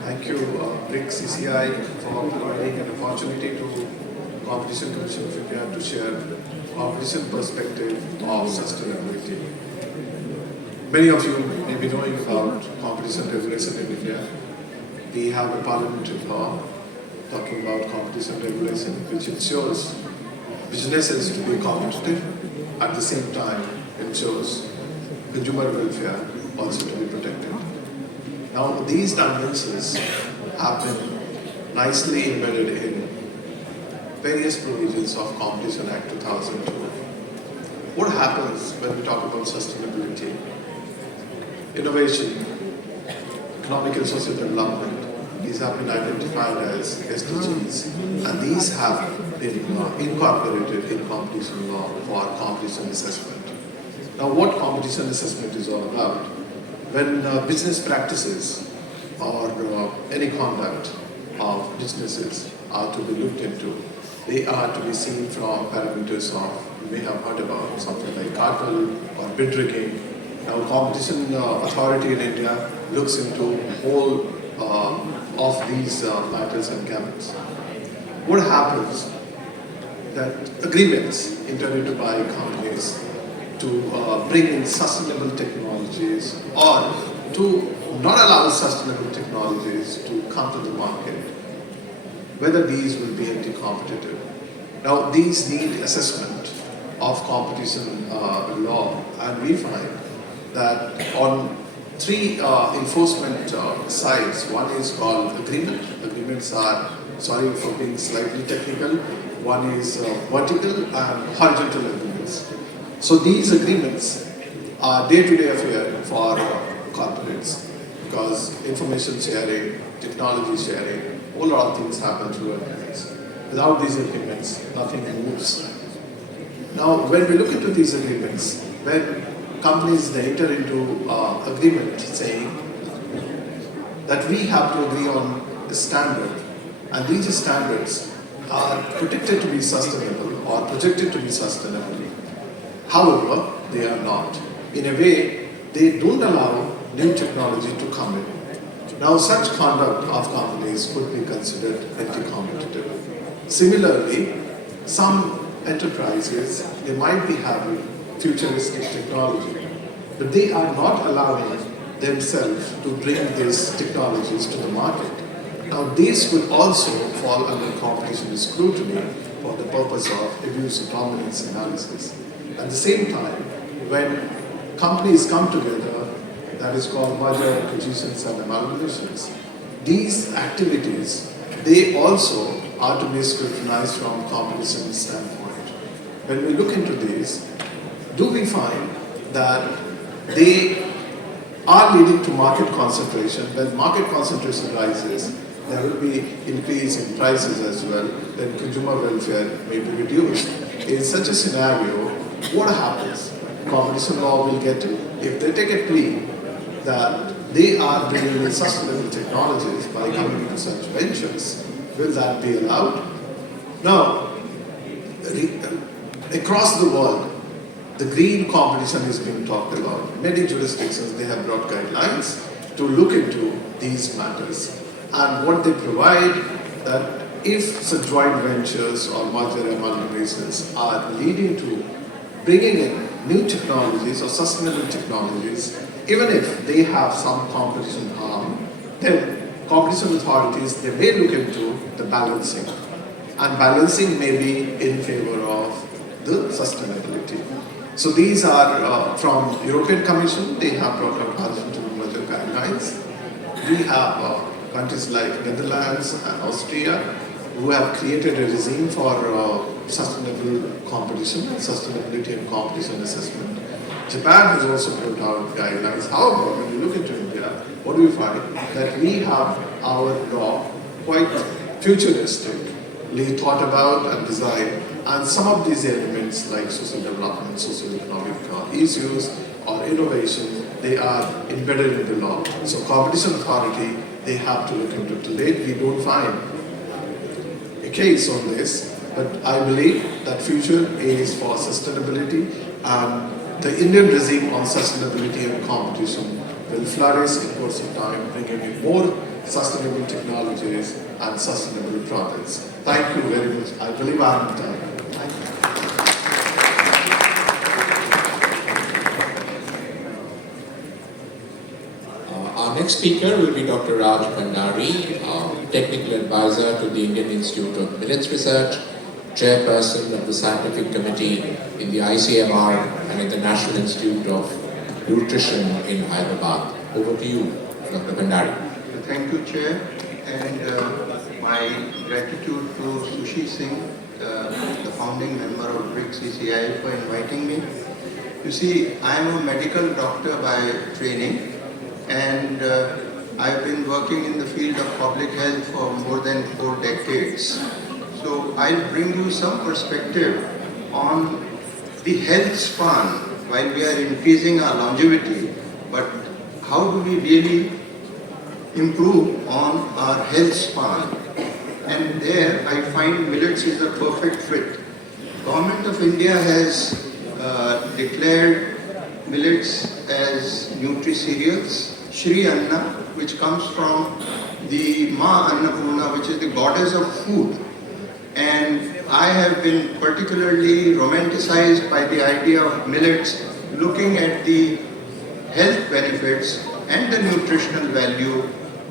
Thank you, BRICS-CCI, for providing an opportunity to Competition Commission of India to share competition perspective of sustainability. Many of you may be knowing about competition regulation in India. We have a parliamentary law talking about competition regulation, which ensures businesses to be competitive, at the same time ensures consumer welfare also to be protected. Now, these dimensions have been nicely embedded in various provisions of Competition Act 2002. What happens when we talk about sustainability? Innovation, economic and social development, these have been identified as SDGs, and these have been incorporated in competition law for competition assessment. Now, what competition assessment is all about? When business practices or any conduct of businesses are to be looked into, they are to be seen from parameters of, you may have heard about something like cartel or bid rigging. Now, competition authority in India looks into whole of these matters and gambits. What happens that agreements entered into by companies to bring in sustainable technologies or to not allow sustainable technologies to come to the market, whether these will be anti-competitive. Now, these need assessment of competition law, and we find that on three enforcement sides. One is called agreement. Agreements are, sorry for being slightly technical, one is vertical and horizontal agreements. So these agreements are day-to-day affair for corporates, because information sharing, technology sharing, a whole lot of things happen through agreements. Without these agreements, nothing moves. Now, when we look into these agreements, when companies they enter into agreement saying that we have to agree on a standard, and these standards are predicted to be sustainable or projected to be sustainable. However, they are not. In a way, they don't allow new technology to come in. Now, such conduct of companies could be considered anti-competitive. Similarly, some enterprises, they might be having futuristic technology, but they are not allowing themselves to bring these technologies to the market. Now, these will also fall under competition scrutiny for the purpose of abuse of dominance analysis. At the same time, when companies come together, that is called merger, acquisitions and amalgamations, these activities, they also are to be scrutinized from competition standpoint. When we look into these, do we find that they are leading to market concentration? When market concentration rises, there will be increase in prices as well, then consumer welfare may be reduced. In such a scenario, what happens? Competition law will get it. If they take a plea that they are bringing in sustainable technologies by coming into such ventures, will that be allowed? Now, across the world, the green competition is being talked about. Many jurisdictions, they have brought guidelines to look into these matters. And what they provide, that if such joint ventures or merger amalgamations are leading to bringing in new technologies or sustainable technologies, even if they have some competition harm, then competition authorities, they may look into the balancing. And balancing may be in favor of the sustainability. So these are from European Commission, they have brought out horizontal merger guidelines. We have countries like Netherlands and Austria who have created a regime for sustainable competition and sustainability and competition assessment. Japan has also brought out guidelines. However, when we look into India, what do we find? That we have our law quite futuristically thought about and designed, and some of these elements like social development, socio-economic issues or innovation, they are embedded in the law. So competition authority, they have to look into it. To date, we don't find a case on this, but I believe that future is for sustainability, and the Indian regime on sustainability and competition will flourish in course of time, bringing in more sustainable technologies and sustainable products. Thank you very much. I believe I'm done. Thank you. Our next speaker will be Dr. Raj Bhandari, Technical Advisor to the Indian Institute of Millets Research, Chairperson of the Scientific Committee in the ICMR and in the National Institute of Nutrition in Hyderabad. Over to you, Dr. Bhandari. Thank you, Chair, and my gratitude to Sushi Singh, the founding member of BRICS-CCI, for inviting me. You see, I am a medical doctor by training, and I've been working in the field of public health for more than 4 decades. So I'll bring you some perspective on the health span while we are increasing our longevity, but how do we really improve on our health span? And there I find millets is a perfect fit. Government of India has declared millets as nutri-cereals. Shri Anna, which comes from the Ma Annapurna, which is the goddess of food. And I have been particularly romanticized by the idea of millets, looking at the health benefits and the nutritional value,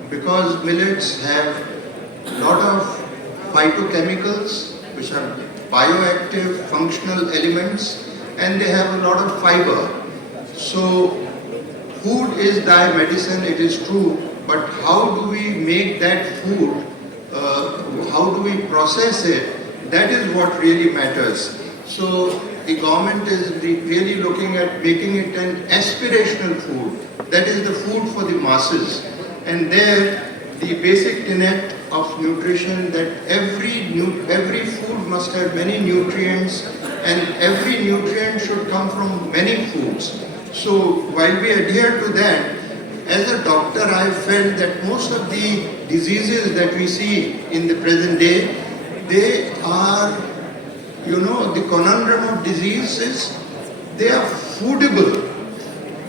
because millets have a lot of phytochemicals, which are bioactive functional elements, and they have a lot of fiber. So food is thy medicine, it is true, but how do we make that food, how do we process it, that is what really matters. So the government is really looking at making it an aspirational food, that is the food for the masses. And there, the basic tenet of nutrition, that every food must have many nutrients, and every nutrient should come from many foods. So while we adhere to that, as a doctor, I have felt that most of the diseases that we see in the present day, they are, the conundrum of diseases, they are foodable,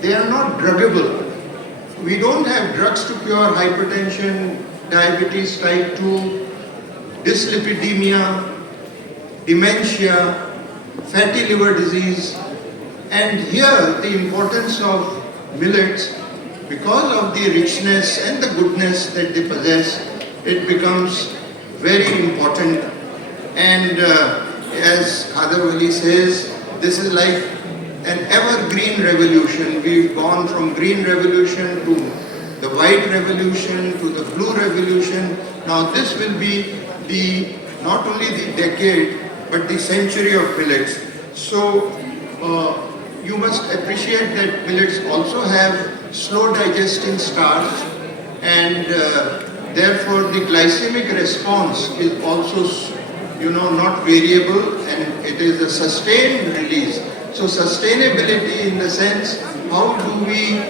they are not druggable. We don't have drugs to cure hypertension, diabetes type 2, dyslipidemia, dementia, fatty liver disease. And here the importance of millets because of the richness and the goodness that they possess, it becomes very important. And as Khader Wali says, this is like an evergreen revolution. We've gone from green revolution to the white revolution to the blue revolution. Now this will be not only the decade but the century of millets. So you must appreciate that millets also have slow digesting starch, and therefore the glycemic response is also not variable, and it is a sustained release. So sustainability in the sense, how do we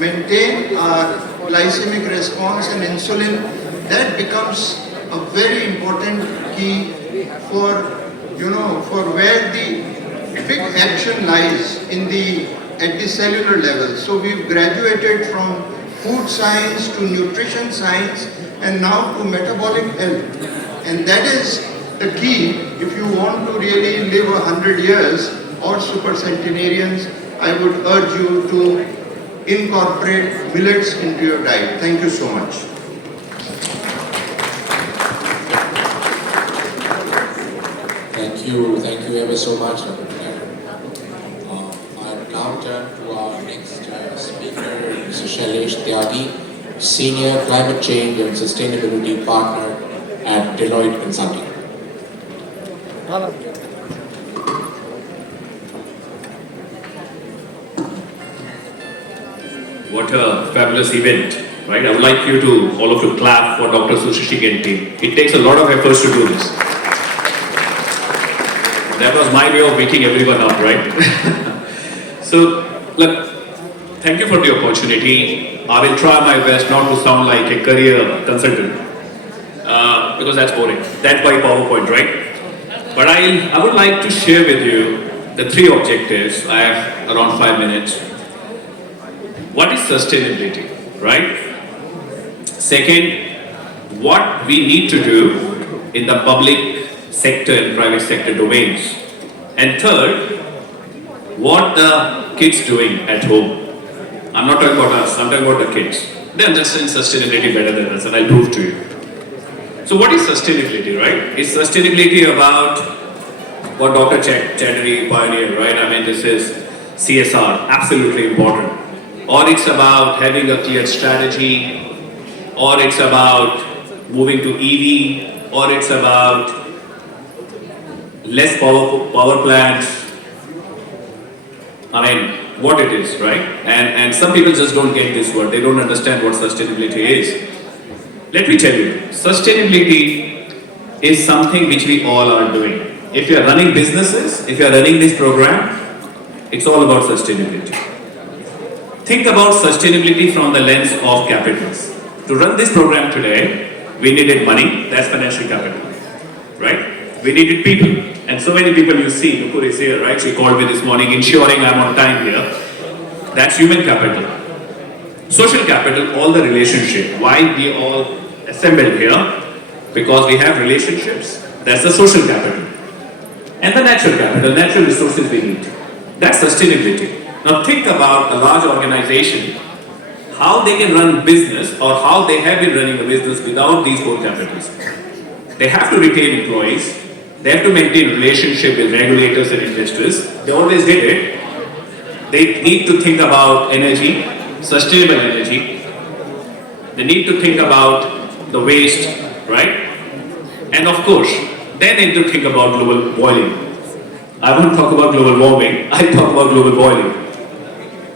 maintain our glycemic response and insulin, that becomes a very important key for where the big action lies at the cellular level. So we've graduated from food science to nutrition science and now to metabolic health. And that is the key if you want to really live 100 years or supercentenarians. I would urge you to incorporate millets into your diet. Thank you so much. Thank you ever so much, Dr. I'll now turn to our next speaker, Mr. Shailesh Tyagi, Senior Climate Change and Sustainability Partner at Deloitte Consulting. What a fabulous event, right? I would like all of you clap for Dr. Sushishik and team. It takes a lot of efforts to do this. That was my way of waking everyone up, right? So, look, thank you for the opportunity. I will try my best not to sound like a career consultant, because that's boring. That's by PowerPoint, right? But I would like to share with you the 3 objectives. I have around 5 minutes. What is sustainability, right? Second, what we need to do in the public sector and private sector domains. And third, what the kids doing at home. I'm not talking about us, I'm talking about the kids. They understand sustainability better than us, and I'll prove to you. So what is sustainability, right? Is sustainability about what Dr. Chatterjee pioneered, right? I mean, this is CSR, absolutely important. Or it's about having a clear strategy, or it's about moving to EV, or it's about less power plants. I mean, what it is, right? And some people just don't get this word. They don't understand what sustainability is. Let me tell you, sustainability is something which we all are doing. If you are running businesses, if you are running this program, it's all about sustainability. Think about sustainability from the lens of capitals. To run this program today, we needed money, that's financial capital, right? We needed people, and so many people you see, Nukur is here, right? She called me this morning, ensuring I'm on time here. That's human capital. Social capital, all the relationship. Why we all assembled here? Because we have relationships. That's the social capital. And the natural capital, natural resources we need. That's sustainability. Now think about a large organization, how they can run business or how they have been running a business without these 4 capitals. They have to retain employees, they have to maintain relationship with regulators and investors. They always did it. They need to think about energy, sustainable energy. They need to think about the waste, right? And of course, they need to think about global boiling. I won't talk about global warming, I'll talk about global boiling.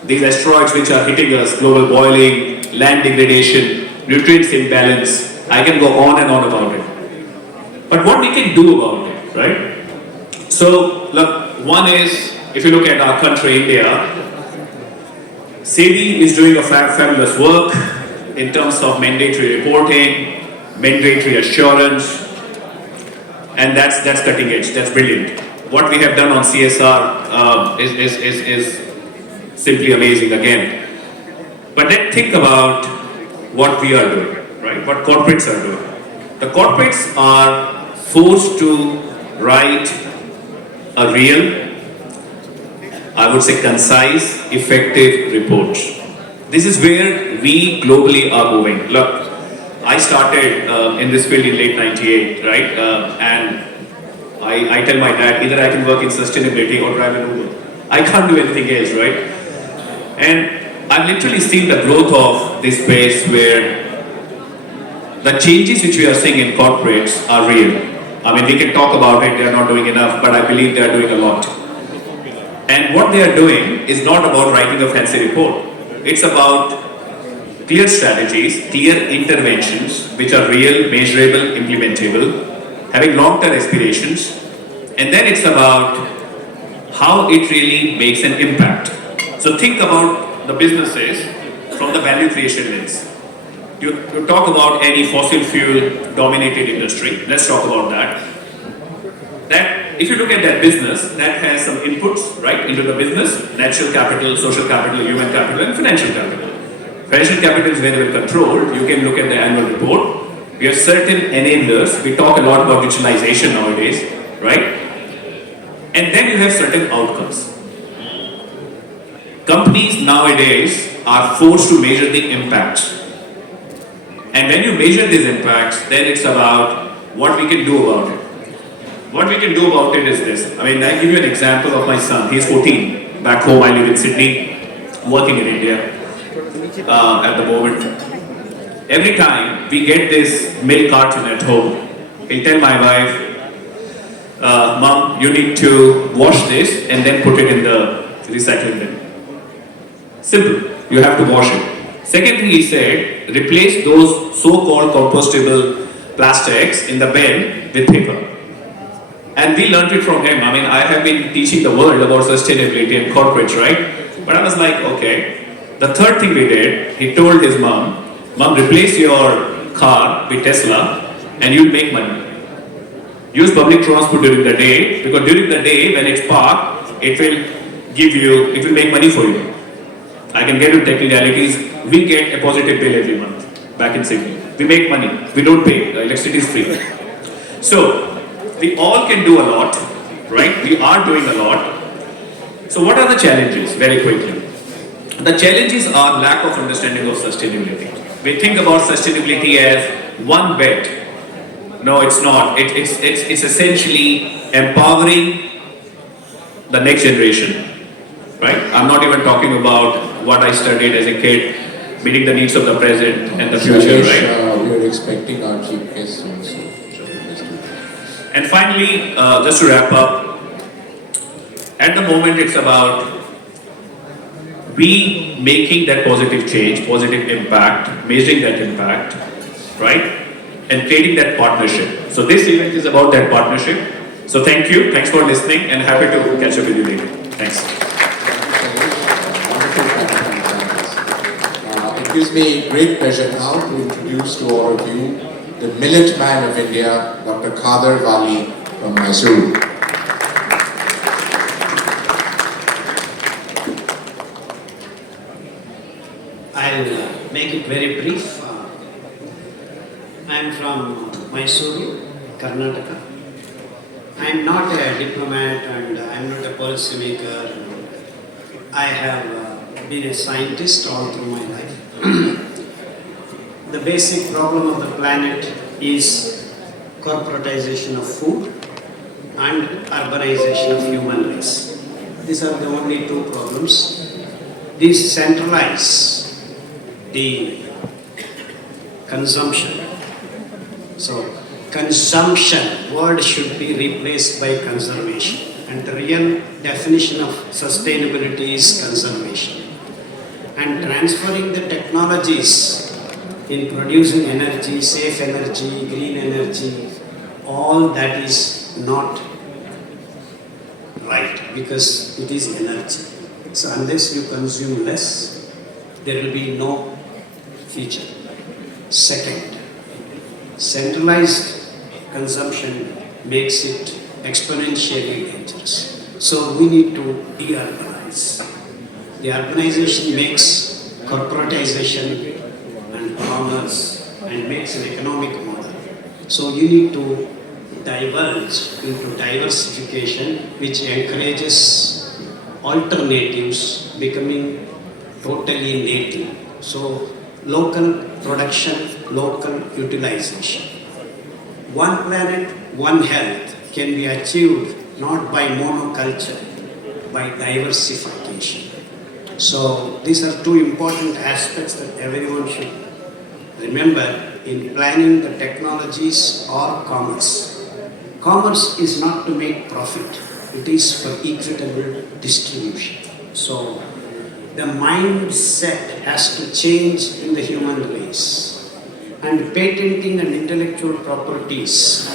These asteroids which are hitting us, global boiling, land degradation, nutrients imbalance, I can go on and on about it. But what we can do about it, right? So, look, one is, if you look at our country, India, SEBI is doing a fabulous work in terms of mandatory reporting, mandatory assurance, and that's cutting edge, that's brilliant. What we have done on CSR is simply amazing again. But then think about what we are doing, right? What corporates are doing. The corporates are forced to write a real, I would say concise, effective reports. This is where we globally are moving. Look, I started in this field in late 98, right? And I tell my dad, either I can work in sustainability or drive an Uber. I can't do anything else, right? And I've literally seen the growth of this space where the changes which we are seeing in corporates are real. I mean, we can talk about it, they are not doing enough, but I believe they are doing a lot. And what they are doing is not about writing a fancy report. It's about clear strategies, clear interventions, which are real, measurable, implementable, having long-term aspirations, and then it's about how it really makes an impact. So think about the businesses from the value creation lens. You talk about any fossil fuel dominated industry, let's talk about that. That if you look at that business, that has some inputs, right, into the business, natural capital, social capital, human capital, and financial capital. Financial capital is very well controlled. You can look at the annual report. We have certain enablers. We talk a lot about digitalization nowadays, right? And then you have certain outcomes. Companies nowadays are forced to measure the impacts. And when you measure these impacts, then it's about what we can do about it. What we can do about it is this. I mean, I'll give you an example of my son. He's 14. Back home, I live in Sydney, working in India at the moment. Every time we get this milk carton at home, he'll tell my wife, Mom, you need to wash this and then put it in the recycling bin. Simple. You have to wash it. Second thing he said, replace those so-called compostable plastics in the bin with paper. And we learned it from him. I mean, I have been teaching the world about sustainability and corporates, right? But I was like, okay. The third thing we did, he told his mom, replace your car with Tesla and you'll make money. Use public transport during the day, because during the day when it's parked, it will make money for you. I can get into technicalities. We get a positive bill every month back in Sydney. We make money. We don't pay. The electricity is free. So, we all can do a lot, right? We are doing a lot. So what are the challenges? Very quickly. The challenges are lack of understanding of sustainability. We think about sustainability as one bet. No, it's not. It's essentially empowering the next generation, right? I'm not even talking about what I studied as a kid, meeting the needs of the present and the future, right? We are expecting our chief guests also. And finally, just to wrap up, at the moment it's about we making that positive change, positive impact, measuring that impact, right? And creating that partnership. So this event is about that partnership. So thank you, thanks for listening, and happy to catch up with you later. Thanks. It gives me great pleasure now to introduce to all of you the Millet Man of India, Dr. Khadar Wali from Mysore. I'll make it very brief. I'm from Mysore, Karnataka. I'm not a diplomat and I'm not a policymaker. I have been a scientist all through my life. The basic problem of the planet is corporatization of food and urbanization of human race. These are the only two problems. These centralize the consumption. So, consumption word should be replaced by conservation. And the real definition of sustainability is conservation. And transferring the technologies in producing energy, safe energy, green energy, all that is not right because it is energy. So unless you consume less, there will be no future. Second, centralized consumption makes it exponentially dangerous. So we need to de-urbanize. The urbanization makes corporatization and commerce and makes an economic model. So you need to diverge into diversification which encourages alternatives becoming totally native. So local production, local utilization. One planet, one health can be achieved not by monoculture, by diversification. So these are two important aspects that everyone should remember in planning the technologies or commerce. Commerce is not to make profit, it is for equitable distribution. So the mindset has to change in the human race. And patenting and intellectual properties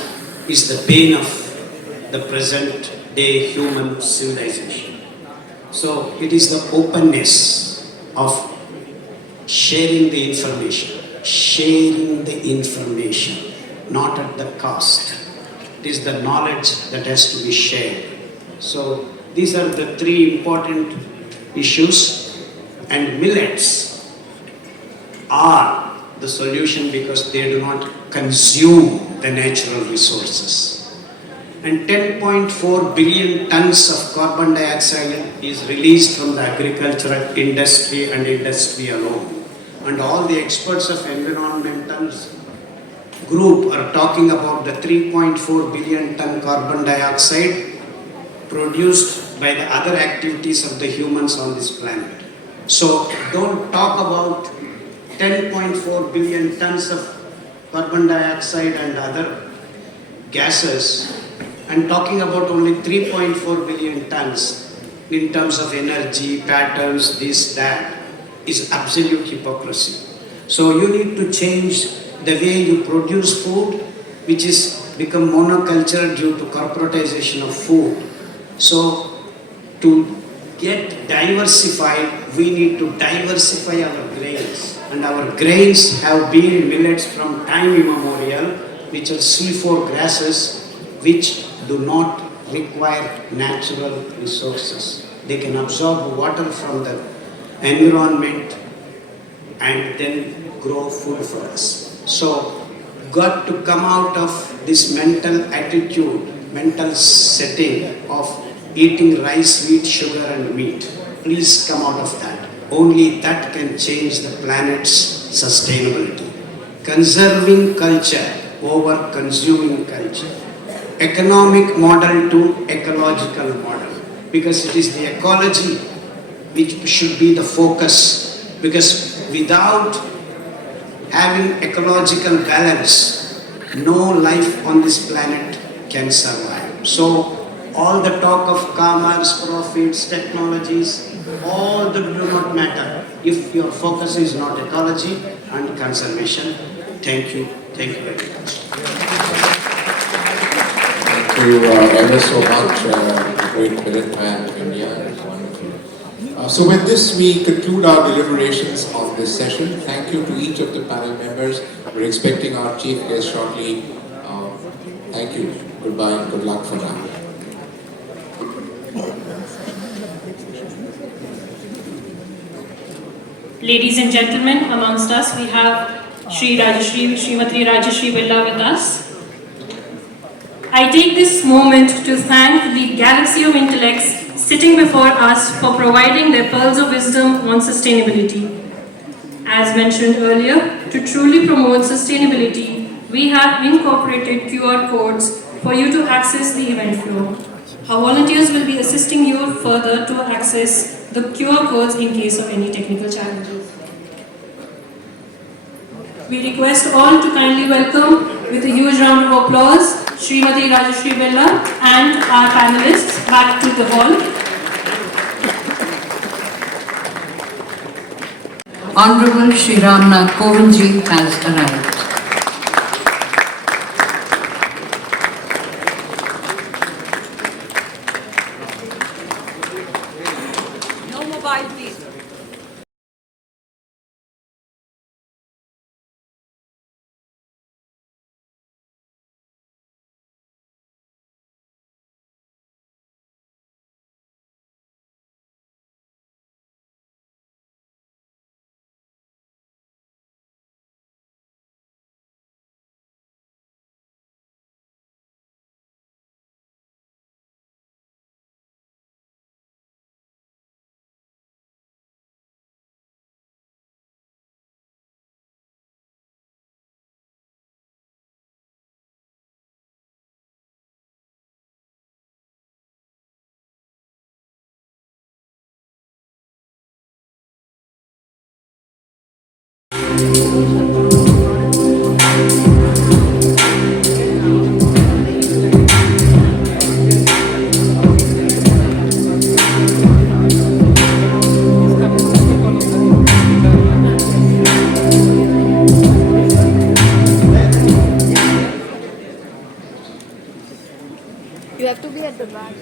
is the bane of the present day human civilization. So it is the openness of sharing the information, not at the cost. It is the knowledge that has to be shared. So these are the three important issues, and millets are the solution because they do not consume the natural resources. And 10.4 billion tons of carbon dioxide is released from the agricultural industry and industry alone. And all the experts of environmental group are talking about the 3.4 billion ton carbon dioxide produced by the other activities of the humans on this planet. So don't talk about 10.4 billion tons of carbon dioxide and other gases and talking about only 3.4 billion tons in terms of energy, patterns, this, that is absolute hypocrisy. So you need to change the way you produce food, which is become monoculture due to corporatization of food. So to get diversified, we need to diversify our grains. And our grains have been millets from time immemorial, which are C4 grasses, which do not require natural resources. They can absorb water from the environment and then grow food for us. So, got to come out of this mental attitude, mental setting of eating rice, wheat, sugar and meat. Please come out of that. Only that can change the planet's sustainability. Conserving culture over consuming culture. Economic model to ecological model. Because it is the ecology which should be the focus. Because without having ecological balance, no life on this planet can survive. So all the talk of commerce, profits, technologies, all that do not matter if your focus is not ecology and conservation. Thank you. Thank you very much. Thank you ever so much, great millet man of India. It's wonderful. So with this, we conclude our deliberations on this session. Thank you to each of the panel members. We're expecting our chief guest shortly. Thank you. Goodbye and good luck for now. Ladies and gentlemen, amongst us we have Srimati Rajashri Birla with us. I take this moment to thank the galaxy of intellects sitting before us for providing their pearls of wisdom on sustainability. As mentioned earlier, to truly promote sustainability, we have incorporated QR codes for you to access the event flow. Our volunteers will be assisting you further to access the QR codes in case of any technical challenges. We request all to kindly welcome with a huge round of applause Srimati Rajashri Birla and our panelists back to the hall. Honorable Shri Nath Kovind ji has arrived. You have to be at the back.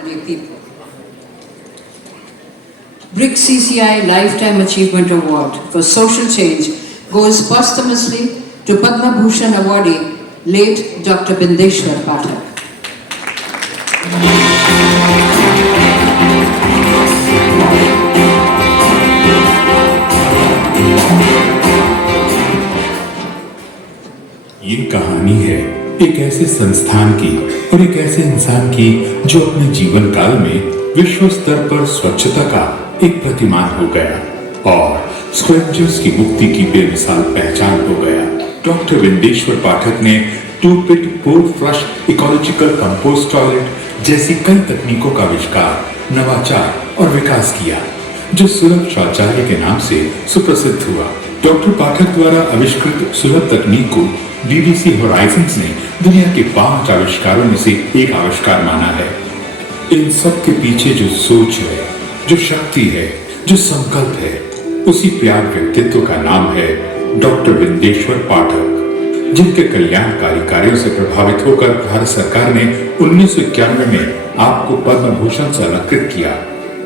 people. BRICS-CCI Lifetime Achievement Award for Social Change goes posthumously to Padma Bhushan awardee, late Dr. Bindeshwar Pathak. ये कहानी है एक ऐसे संस्थान की और एक ऐसे इंसान की जो अपने जीवन काल में विश्व स्तर पर स्वच्छता का एक प्रतिमान हो गया और स्क्रैचेस की मुक्ति की बेमिसाल पहचान हो गया। डॉक्टर बिंदेश्वर पाठक ने two pit pour flush ecological compost toilet जैसी कई तकनीकों का आविष्कार, नवाचार और विकास किया जो सुलभ शौचालय के नाम से सुप्रसिद्ध हुआ। डॉक्टर पाठक द्वारा आविष्कृत सुलभ तकनीक को BBC होराइजन्स ने दुनिया के 5 आविष्कारों में से एक आविष्कार माना है। इन सब के पीछे जो सोच है, जो शक्ति है, जो संकल्प है, उसी प्यार व्यक्तित्व का नाम है डॉक्टर बिंदेश्वर पाठक, जिनके कल्याणकारी कार्यों से प्रभावित होकर भारत सरकार ने 1991 में आपको पद्म भूषण से अलंकृत किया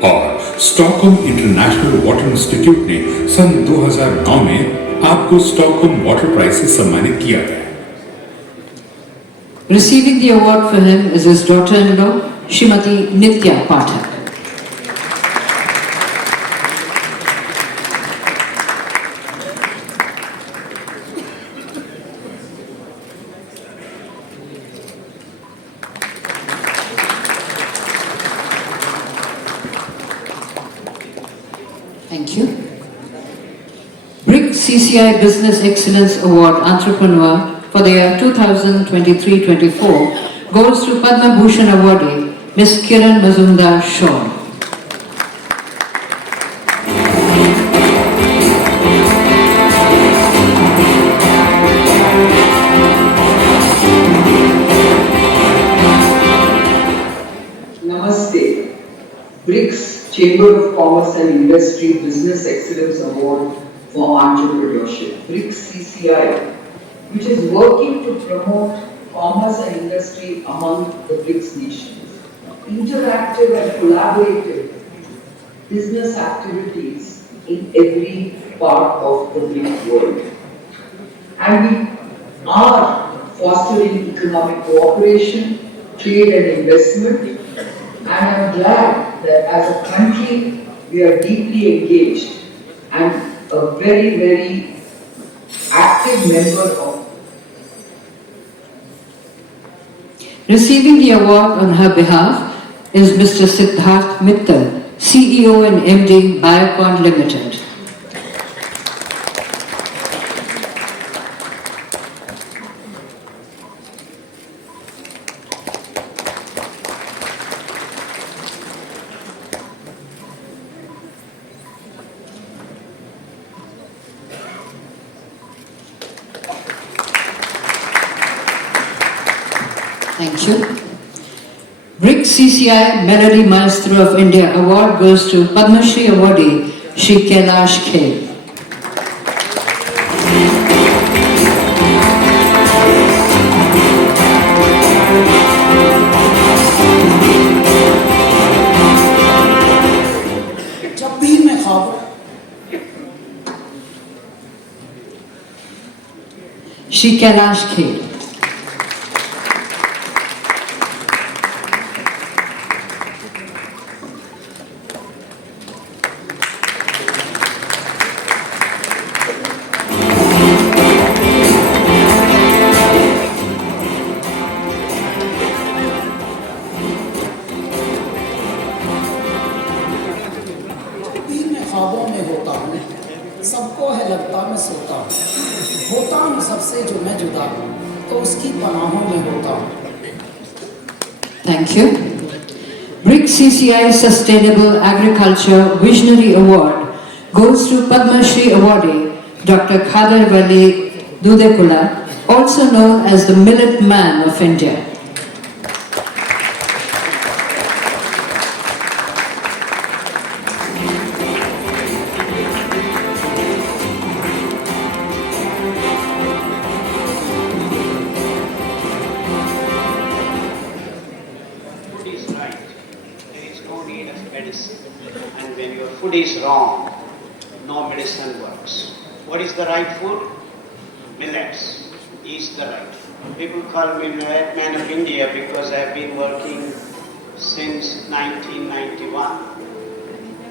और स्टॉकहोम इंटरनेशनल वाटर इंस्टीट्यूट ने सन 2009 में आपको स्टॉकहोम वाटर प्राइज से सम्मानित किया गया। Receiving the award for him is his daughter-in-law, Srimati Nitya Pathak. Thank you. BRICS-CCI Business Excellence Award Entrepreneur for the year 2023-24 goes to Padma Bhushan awardee, Ms. Kiran Mazumdar Shaw. Namaste. BRICS Chamber of Commerce and Industry Business Excellence Award for Entrepreneurship, BRICS-CCI, which is working to promote commerce and industry among the BRICS nations. Interactive and collaborative business activities in every part of the BRICS world. And we are fostering economic cooperation, trade and investment, and I'm glad that as a country we are deeply engaged and a very, very active member of. Receiving the award on her behalf is Mr. Siddharth Mittal, CEO and MD, Biocon Limited. Thank you. BRICS-CCI Melody Maestro of India Award goes to Padma Shri awardee, Shri Kailash Khel. जब भी मैं ख्वाब Shri Kailash Khel. ख्वाबों में होता हूँ, सबको है लगता मैं सोता हूँ, होता हूँ सबसे जो मैं जुदा हूँ, तो उसकी पनाहों में होता हूँ। Thank you. BRICS-CCI Sustainable Agriculture Visionary Award goes to Padma Shri awardee, Dr. Khader Wali Dudekula, also known as the Millet Man of India. food is wrong, no medicine works. What is the right food? Millets is the right food. People call me man of India because I have been working since 1991.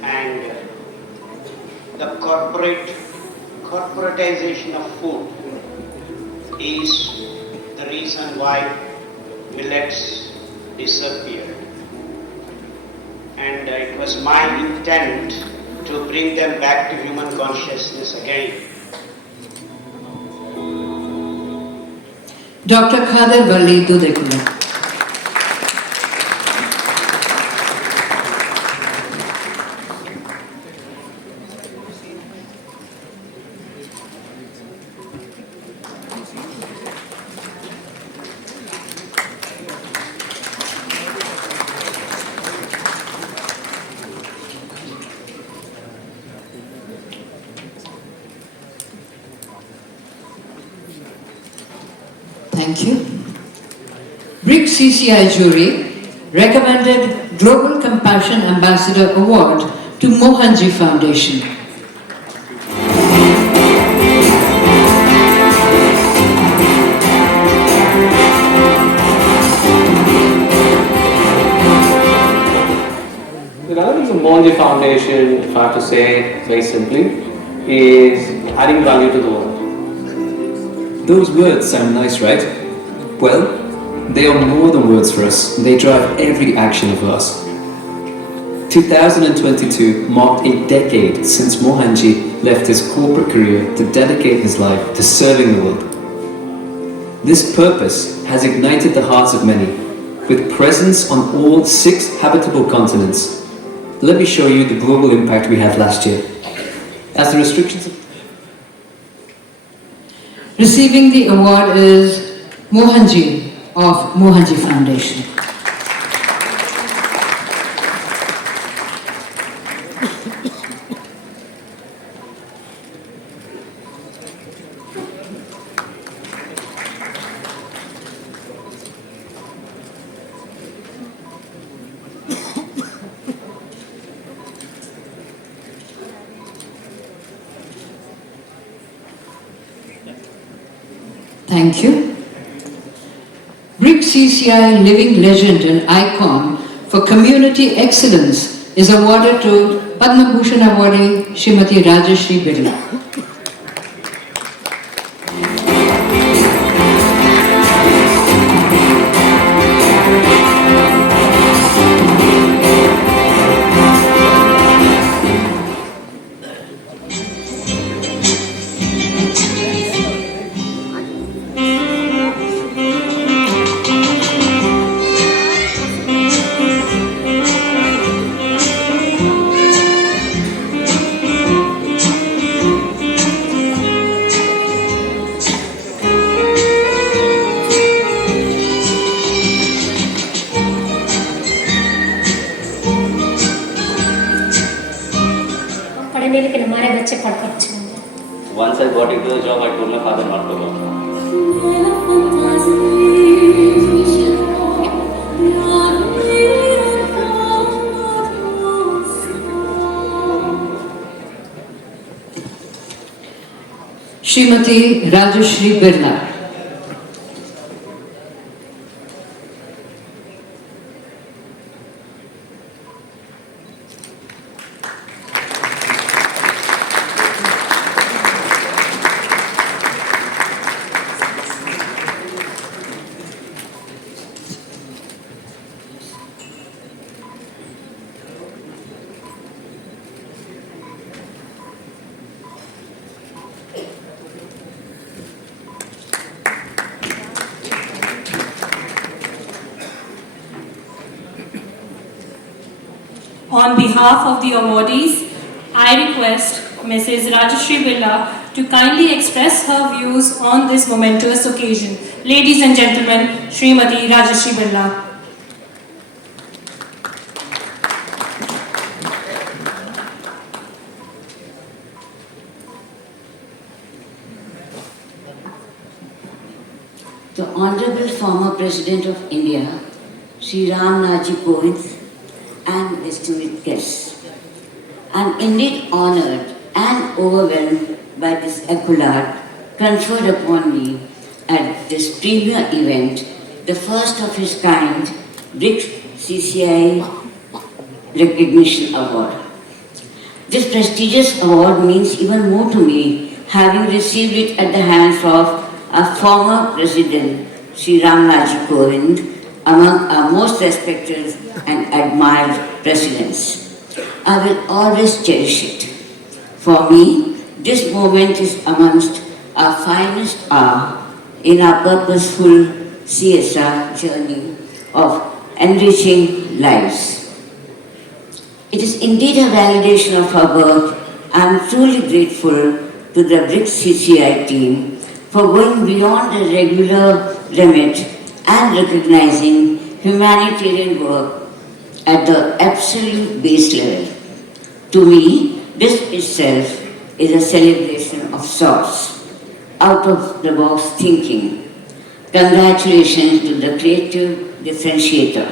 And the corporatization of food is the reason why millets disappeared. And it was my intent to bring them back to human consciousness again. Dr. Khader Valli Dudekula. Thank you. BRICS-CCI jury recommended Global Compassion Ambassador Award to Mohanji Foundation. The relevance of Mohanji Foundation, if I have to say very simply, is adding value to the world. Those words sound nice, right? Well, they are more than words for us. They drive every action of us. 2022 marked a decade since Mohanji left his corporate career to dedicate his life to serving the world. This purpose has ignited the hearts of many, with presence on all 6 habitable continents. Let me show you the global impact we had last year. As the restrictions... Receiving the award is Mohanji of Mohanji Foundation. Thank you. BRICS-CCI Living Legend and Icon for Community Excellence is awarded to Padma Bhushan awardee Srimati Rajashri Birla. Once I got into the job, I told my father not to go. Srimati Rajashri Birla. On behalf of the awardees, I request Mrs. Rajashri Birla to kindly express her views on this momentous occasion. Ladies and gentlemen, Srimati Rajashri Birla. The Honorable former President of India, Shri Ram Nath Kovind, and distinguished guests. I'm indeed honored and overwhelmed by this accolade conferred upon me at this premier event, the first of its kind, BRICS-CCI Recognition Award. This prestigious award means even more to me, having received it at the hands of our former President, Sri Ramnath Kovind, among our most respected and admired presidents. I will always cherish it. For me, this moment is amongst our finest hour in our purposeful CSR journey of enriching lives. It is indeed a validation of our work. I am truly grateful to the BRICS-CCI team for going beyond the regular remit and recognizing humanitarian work at the absolute base level. To me, this itself is a celebration of sorts, out-of-the-box thinking. Congratulations to the creative differentiator.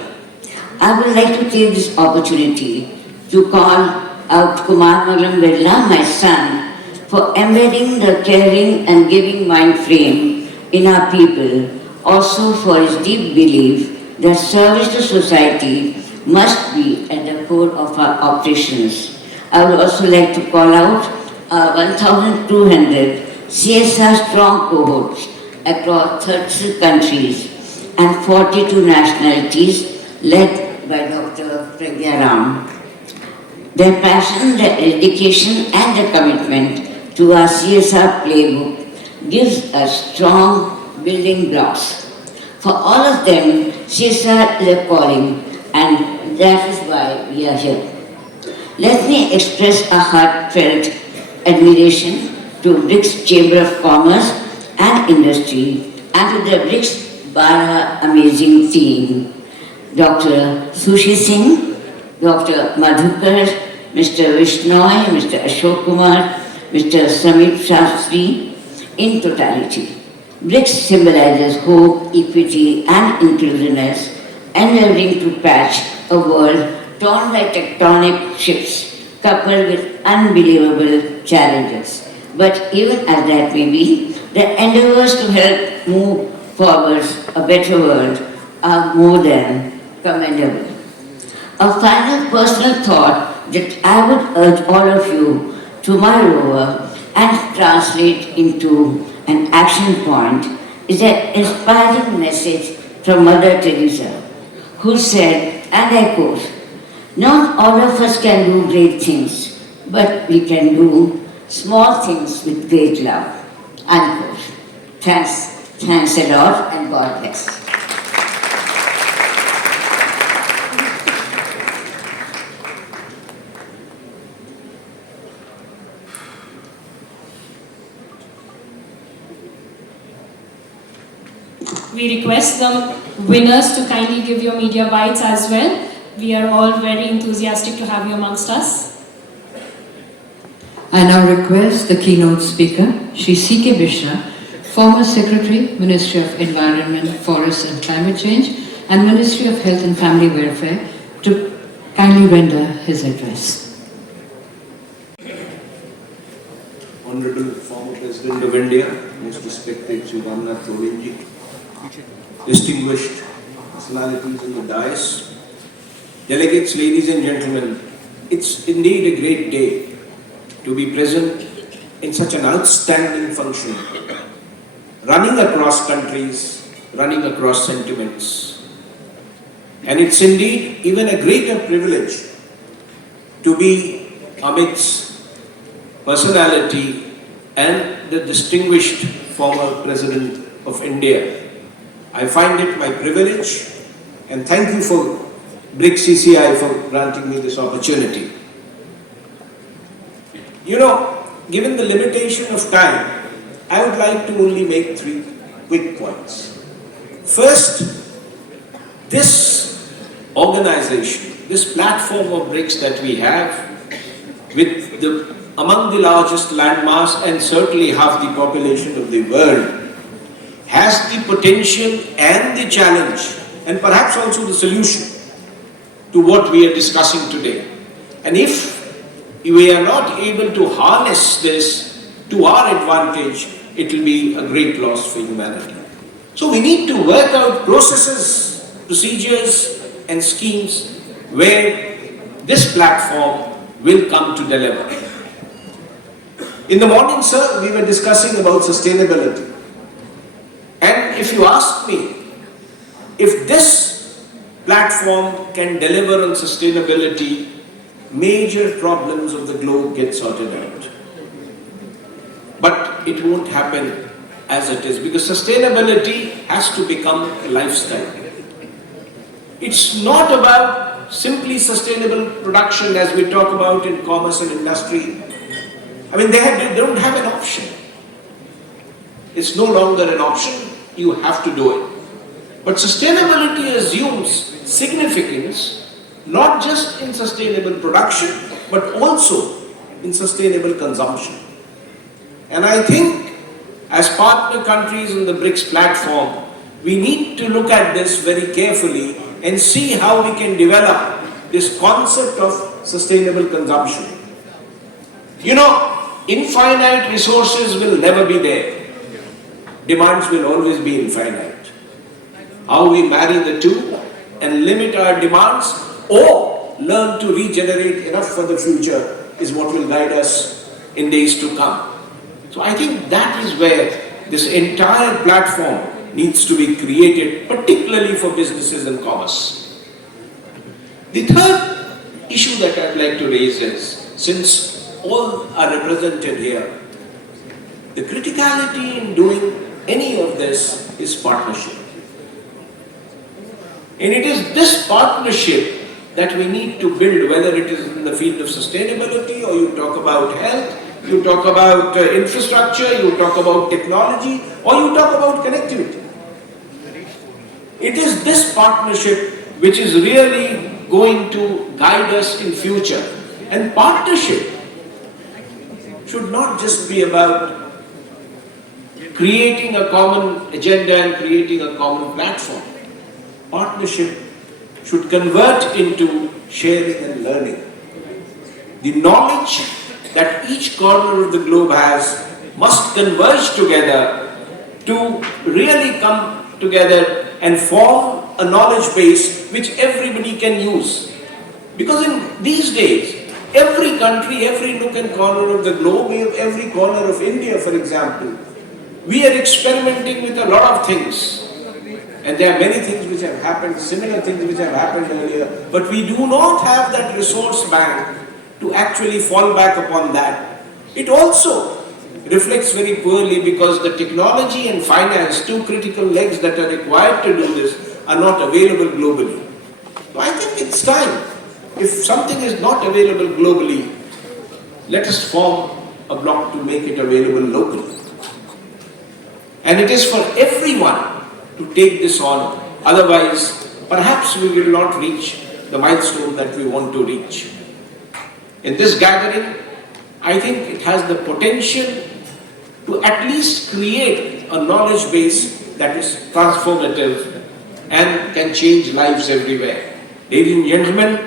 I would like to take this opportunity to call out Kumar Magam Birla, my son, for embedding the caring and giving mind frame in our people, also for his deep belief that service to society must be at the core of our operations. I would also like to call out our 1,200 CSR strong cohorts across 30 countries and 42 nationalities led by Dr. Pragya Ram. Their passion, their dedication and their commitment to our CSR playbook gives us strong building blocks. For all of them, CSR is a calling, and that is why we are here. Let me express a heartfelt admiration to BRICS Chamber of Commerce and Industry and to the BRICS Bara amazing team, Dr. Sushi Singh, Dr. Madhukar, Mr. Vishnoy, Mr. Ashok Kumar, Mr. Samit Shastri, in totality. BRICS symbolizes hope, equity and inclusiveness, endeavoring to patch a world torn by tectonic shifts, coupled with unbelievable challenges. But even as that may be, the endeavors to help move forward a better world are more than commendable. A final personal thought that I would urge all of you to mull over and translate into an action point is an inspiring message from Mother Teresa, who said, and I quote, "Not all of us can do great things, but we can do small things with great love." Unquote. Thanks a lot, and God bless. We request the winners to kindly give your media bites as well. We are all very enthusiastic to have you amongst us. I now request the keynote speaker, Shri C.K. Mishra, former Secretary, Ministry of Environment, Forests and Climate Change, and Ministry of Health and Family Welfare, to kindly render his address. Honorable former President of India, most respected Sri Ramnath Kovind, distinguished personalities in the dais, delegates, ladies and gentlemen, it's indeed a great day to be present in such an outstanding function, running across countries, running across sentiments. And it's indeed even a greater privilege to be amidst personality and the distinguished former President of India. I find it my privilege, and thank you for BRICS-CCI for granting me this opportunity. You know, given the limitation of time, I would like to only make 3 quick points. First, this organization, this platform of BRICS that we have, with among the largest landmass and certainly half the population of the world, has the potential and the challenge, and perhaps also the solution to what we are discussing today. And if we are not able to harness this to our advantage, it will be a great loss for humanity. So we need to work out processes, procedures and schemes where this platform will come to deliver. In the morning, sir, we were discussing about sustainability. And if you ask me, if this platform can deliver on sustainability, major problems of the globe get sorted out. But it won't happen as it is, because sustainability has to become a lifestyle. It's not about simply sustainable production as we talk about in commerce and industry. I mean, they don't have an option. It's no longer an option, you have to do it. But sustainability assumes significance, not just in sustainable production, but also in sustainable consumption. And I think as partner countries in the BRICS platform, we need to look at this very carefully and see how we can develop this concept of sustainable consumption. You know, infinite resources will never be there. Demands will always be infinite. How we marry the two and limit our demands or learn to regenerate enough for the future is what will guide us in days to come. So I think that is where this entire platform needs to be created, particularly for businesses and commerce. The third issue that I'd like to raise is, since all are represented here, the criticality in doing any of this is partnership. And it is this partnership that we need to build, whether it is in the field of sustainability, or you talk about health, you talk about infrastructure, you talk about technology, or you talk about connectivity. It is this partnership which is really going to guide us in future. And partnership should not just be about creating a common agenda and creating a common platform. Partnership should convert into sharing and learning. The knowledge that each corner of the globe has must converge together to really come together and form a knowledge base which everybody can use. Because in these days, every country, every nook and corner of the globe, every corner of India, for example, we are experimenting with a lot of things. And there are many things which have happened, similar things which have happened earlier, but we do not have that resource bank to actually fall back upon that. It also reflects very poorly because the technology and finance, two critical legs that are required to do this, are not available globally. So I think it's time. If something is not available globally, let us form a block to make it available locally. And it is for everyone to take this on. Otherwise, perhaps we will not reach the milestone that we want to reach. In this gathering, I think it has the potential to at least create a knowledge base that is transformative and can change lives everywhere. Ladies and gentlemen,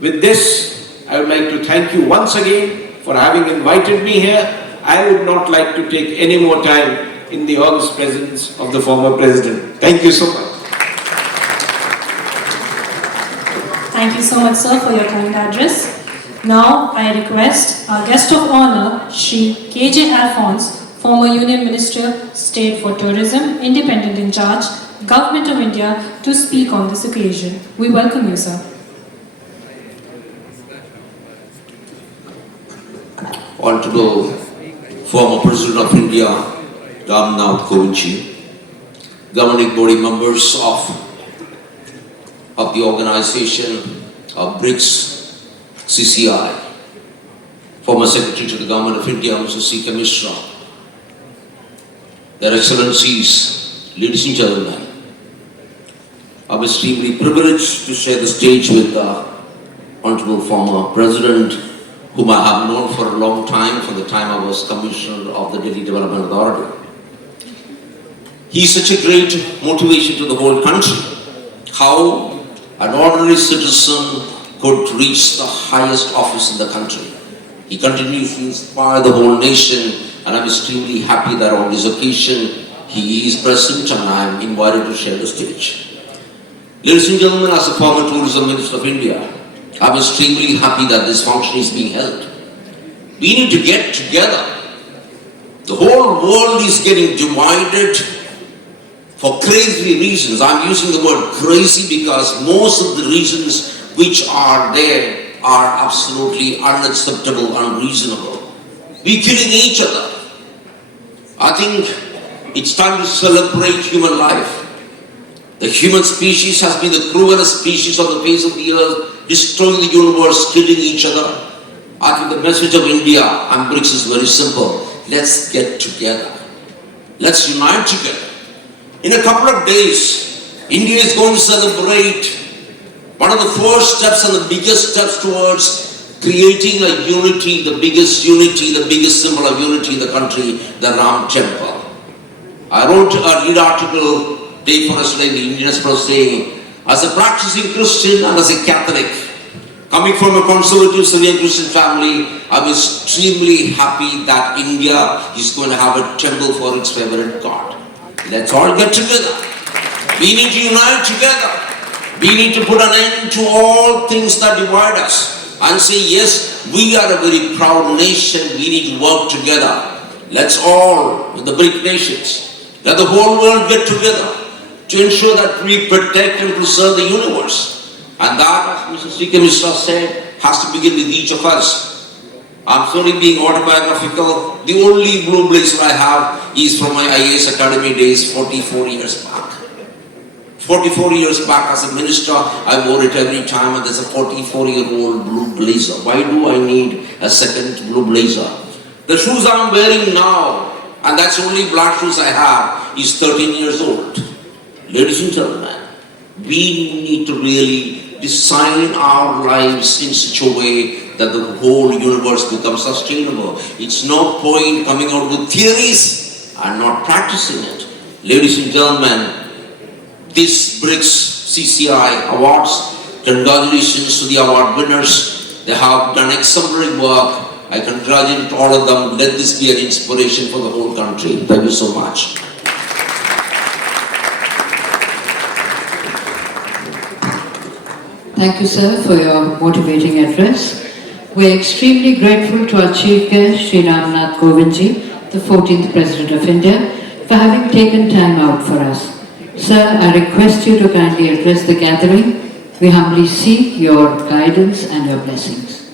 with this, I would like to thank you once again for having invited me here. I would not like to take any more time in the august presence of the former president. Thank you so much. Thank you so much, sir, for your kind address. Now, I request our guest of honor, Shri K.J. Alphonse, former Union Minister, State for Tourism, Independent in Charge, Government of India, to speak on this occasion. We welcome you, sir. Honorable former President of India, Nath Kovind, governing body members of the organization of BRICS-CCI, former Secretary to the Government of India, Mr. C. Mishra, Their Excellencies, ladies and gentlemen, I'm extremely privileged to share the stage with the Honorable former President, whom I have known for a long time, from the time I was Commissioner of the Delhi Development Authority. He is such a great motivation to the whole country. How an ordinary citizen could reach the highest office in the country. He continues to inspire the whole nation, and I'm extremely happy that on this occasion he is present and I am invited to share the stage. Ladies and gentlemen, as a former Tourism Minister of India, I'm extremely happy that this function is being held. We need to get together. The whole world is getting divided for crazy reasons. I'm using the word crazy because most of the reasons which are there are absolutely unacceptable, unreasonable. We're killing each other. I think it's time to celebrate human life. The human species has been the cruelest species on the face of the earth, destroying the universe, killing each other. I think the message of India and BRICS is very simple. Let's get together. Let's unite together. In a couple of days, India is going to celebrate one of the first steps and the biggest steps towards creating a unity, the biggest symbol of unity in the country, the Ram Temple. I wrote a lead article day for yesterday in the Indian Express saying, as a practicing Christian and as a Catholic, coming from a conservative Syrian Christian family, I'm extremely happy that India is going to have a temple for its favorite God. Let's all get together. We need to unite together. We need to put an end to all things that divide us and say, yes, we are a very proud nation. We need to work together. Let's all, with the BRIC nations, let the whole world get together to ensure that we protect and preserve the universe. And that, as Mr. C.K. Mishra said, has to begin with each of us. I'm sorry being autobiographical. The only blue blazer I have is from my IAS Academy days 44 years back. 44 years back as a minister, I wore it every time, and there's a 44-year-old blue blazer. Why do I need a second blue blazer? The shoes I'm wearing now, and that's the only black shoes I have, is 13 years old. Ladies and gentlemen, we need to really design our lives in such a way that the whole universe becomes sustainable. It's no point coming out with theories and not practicing it. Ladies and gentlemen, this BRICS-CCI awards, congratulations to the award winners. They have done exemplary work. I congratulate all of them. Let this be an inspiration for the whole country. Thank you so much. Thank you, sir, for your motivating address. We are extremely grateful to our Chief Guest, Shri Nath, the 14th President of India, for having taken time out for us. Sir, I request you to kindly address the gathering. We humbly seek your guidance and your blessings.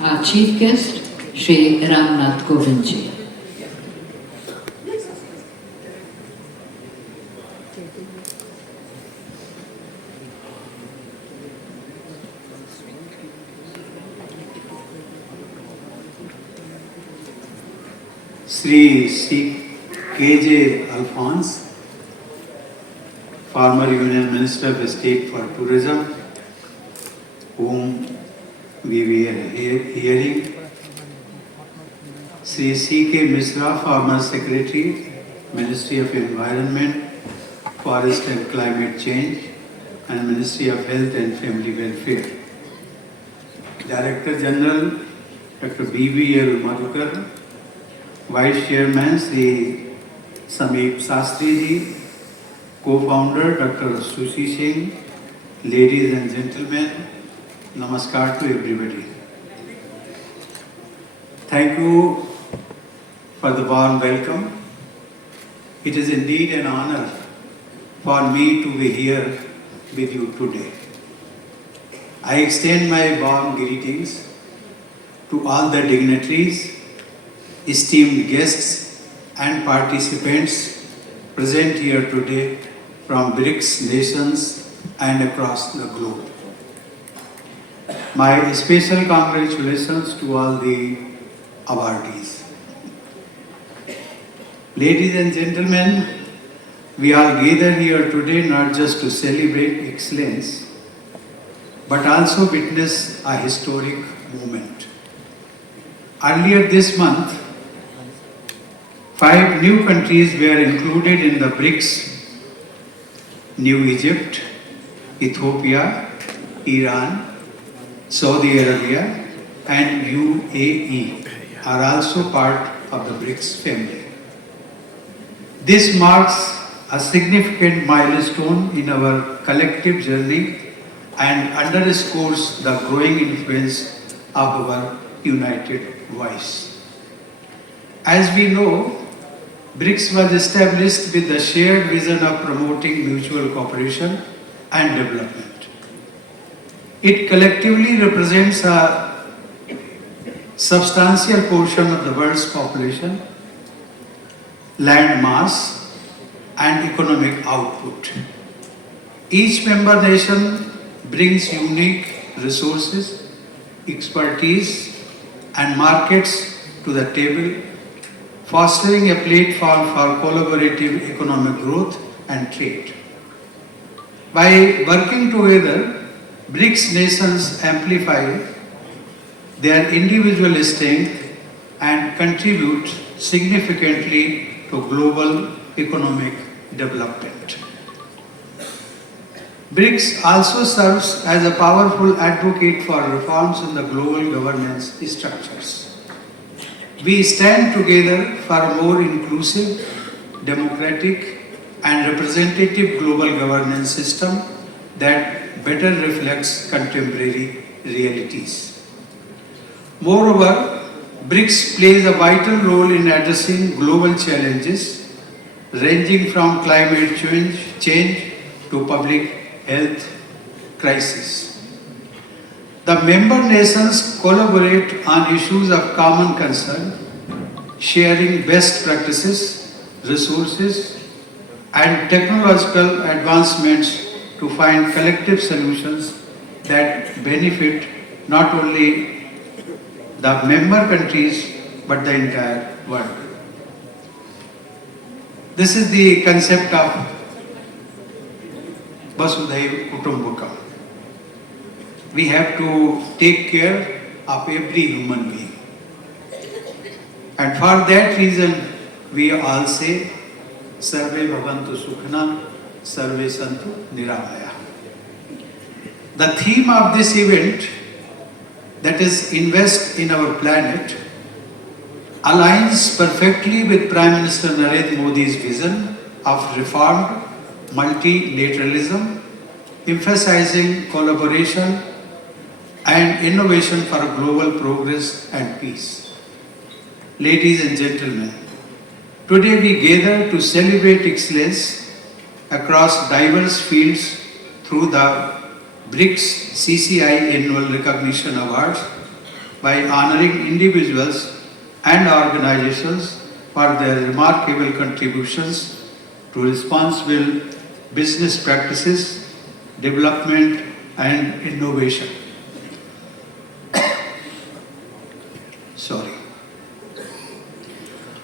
Our Chief Guest, Shri Nath Kovind. Sri K.J. Alphonse, former Union Minister of State for Tourism, whom we were hearing. Sri C.K. Mishra, former Secretary, Ministry of Environment, Forest and Climate Change, and Ministry of Health and Family Welfare. Director General, Dr. B.V.L. Madhukar, Vice Chairman Sri Sameep Sastry ji, Co-founder Dr. Sushi Singh, ladies and gentlemen, namaskar to everybody. Thank you for the warm welcome. It is indeed an honor for me to be here with you today. I extend my warm greetings to all the dignitaries, esteemed guests and participants present here today from BRICS nations and across the globe. My special congratulations to all the awardees. Ladies and gentlemen, we are gathered here today not just to celebrate excellence, but also witness a historic moment. Earlier this month, 5 new countries were included in the BRICS: New Egypt, Ethiopia, Iran, Saudi Arabia, and UAE are also part of the BRICS family. This marks a significant milestone in our collective journey and underscores the growing influence of our united voice. As we know, BRICS was established with the shared vision of promoting mutual cooperation and development. It collectively represents a substantial portion of the world's population, land mass, and economic output. Each member nation brings unique resources, expertise, and markets to the table, fostering a platform for collaborative economic growth and trade. By working together, BRICS nations amplify their individual strength and contribute significantly to global economic development. BRICS also serves as a powerful advocate for reforms in the global governance structures. We stand together for a more inclusive, democratic, and representative global governance system that better reflects contemporary realities. Moreover, BRICS plays a vital role in addressing global challenges ranging from climate change to public health crisis. The member nations collaborate on issues of common concern, sharing best practices, resources, and technological advancements to find collective solutions that benefit not only the member countries but the entire world. This is the concept of Vasudhaiva Kutumbakam. We have to take care of every human being. And for that reason, we all say, Sarve Bhavantu Sukhna, Sarve Santu Niramaya. The theme of this event, that is Invest in Our Planet, aligns perfectly with Prime Minister Narendra Modi's vision of reformed multilateralism, emphasizing collaboration and innovation for global progress and peace. Ladies and gentlemen, today we gather to celebrate excellence across diverse fields through the BRICS-CCI Annual Recognition Awards by honoring individuals and organizations for their remarkable contributions to responsible business practices, development, and innovation. Sorry.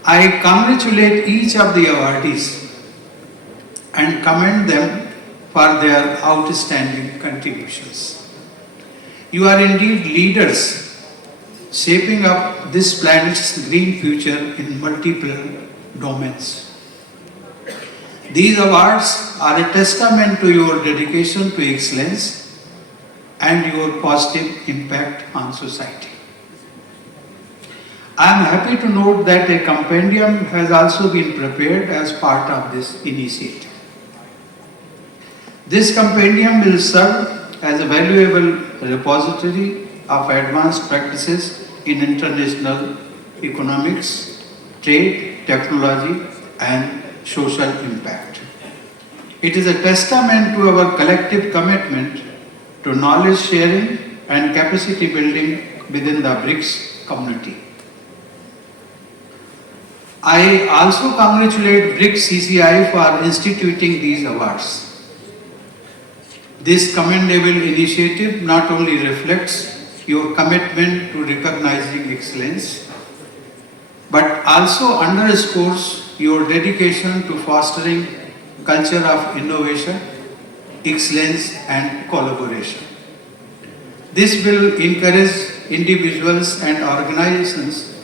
I congratulate each of the awardees and commend them for their outstanding contributions. You are indeed leaders shaping up this planet's green future in multiple domains. These awards are a testament to your dedication to excellence and your positive impact on society. I am happy to note that a compendium has also been prepared as part of this initiative. This compendium will serve as a valuable repository of advanced practices in international economics, trade, technology, and social impact. It is a testament to our collective commitment to knowledge sharing and capacity building within the BRICS community. I also congratulate BRICS-CCI for instituting these awards. This commendable initiative not only reflects your commitment to recognizing excellence, but also underscores your dedication to fostering culture of innovation, excellence, and collaboration. This will encourage individuals and organizations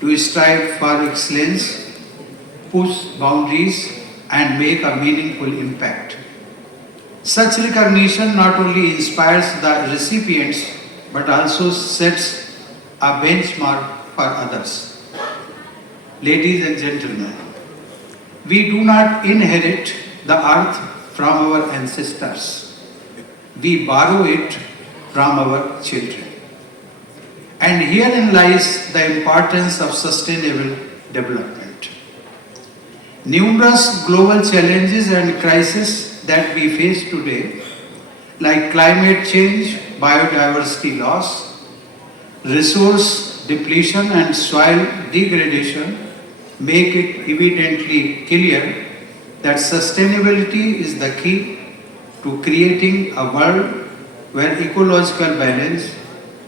to strive for excellence, push boundaries, and make a meaningful impact. Such recognition not only inspires the recipients but also sets a benchmark for others. Ladies and gentlemen, we do not inherit the earth from our ancestors. We borrow it from our children. And herein lies the importance of sustainable development. Numerous global challenges and crises that we face today, like climate change, biodiversity loss, resource depletion and soil degradation, make it evidently clear that sustainability is the key to creating a world where ecological balance,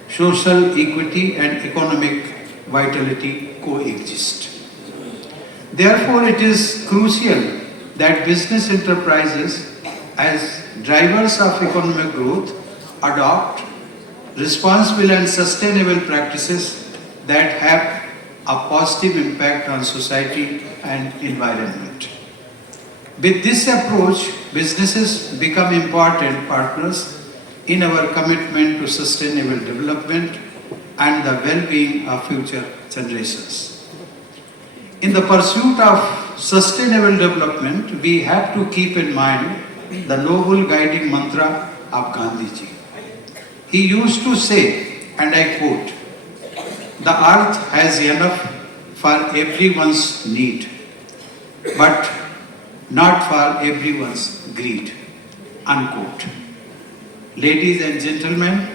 social equity and economic vitality coexist. Therefore, it is crucial that business enterprises, as drivers of economic growth, adopt responsible and sustainable practices that have a positive impact on society and environment. With this approach, businesses become important partners in our commitment to sustainable development and the well-being of future generations. In the pursuit of sustainable development, we have to keep in mind the noble guiding mantra of Gandhiji. He used to say, and I quote, "The earth has enough for everyone's need, but not for everyone's greed," unquote. Ladies and gentlemen,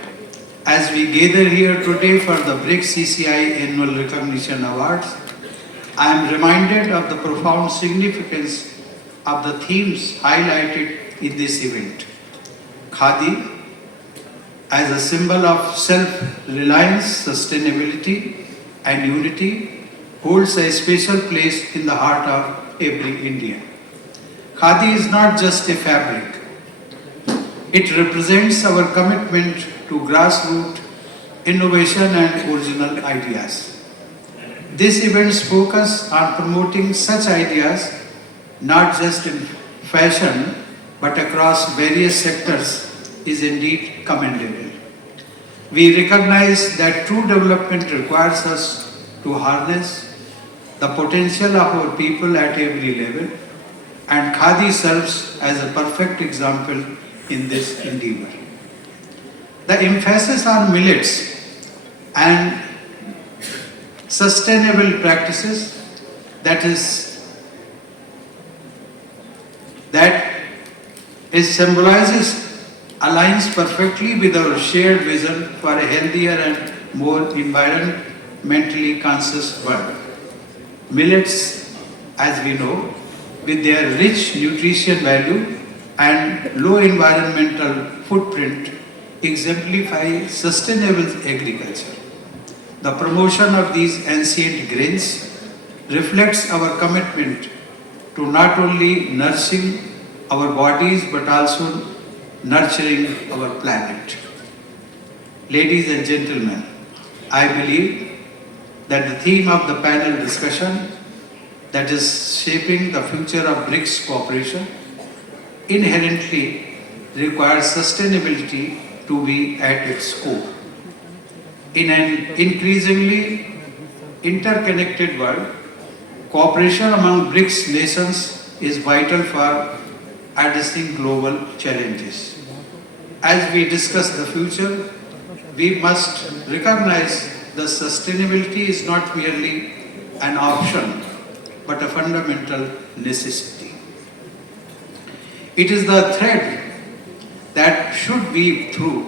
as we gather here today for the BRICS-CCI Annual Recognition Awards, I am reminded of the profound significance of the themes highlighted in this event. Khadi, as a symbol of self-reliance, sustainability and unity, holds a special place in the heart of every Indian. Khadi is not just a fabric. It represents our commitment to grassroots innovation and original ideas. This event's focus on promoting such ideas, not just in fashion, but across various sectors, is indeed commendable. We recognize that true development requires us to harness the potential of our people at every level, and Khadi serves as a perfect example in this endeavor. The emphasis on millets and sustainable practices that symbolizes aligns perfectly with our shared vision for a healthier and more environmentally conscious world. Millets, as we know, with their rich nutrition value and low environmental footprint, exemplify sustainable agriculture. The promotion of these ancient grains reflects our commitment to not only nourishing our bodies but also nurturing our planet. Ladies and gentlemen, I believe that the theme of the panel discussion, that is shaping the future of BRICS cooperation, inherently requires sustainability to be at its core. In an increasingly interconnected world, cooperation among BRICS nations is vital for addressing global challenges. As we discuss the future, we must recognize that sustainability is not merely an option, but a fundamental necessity. It is the thread that should weave through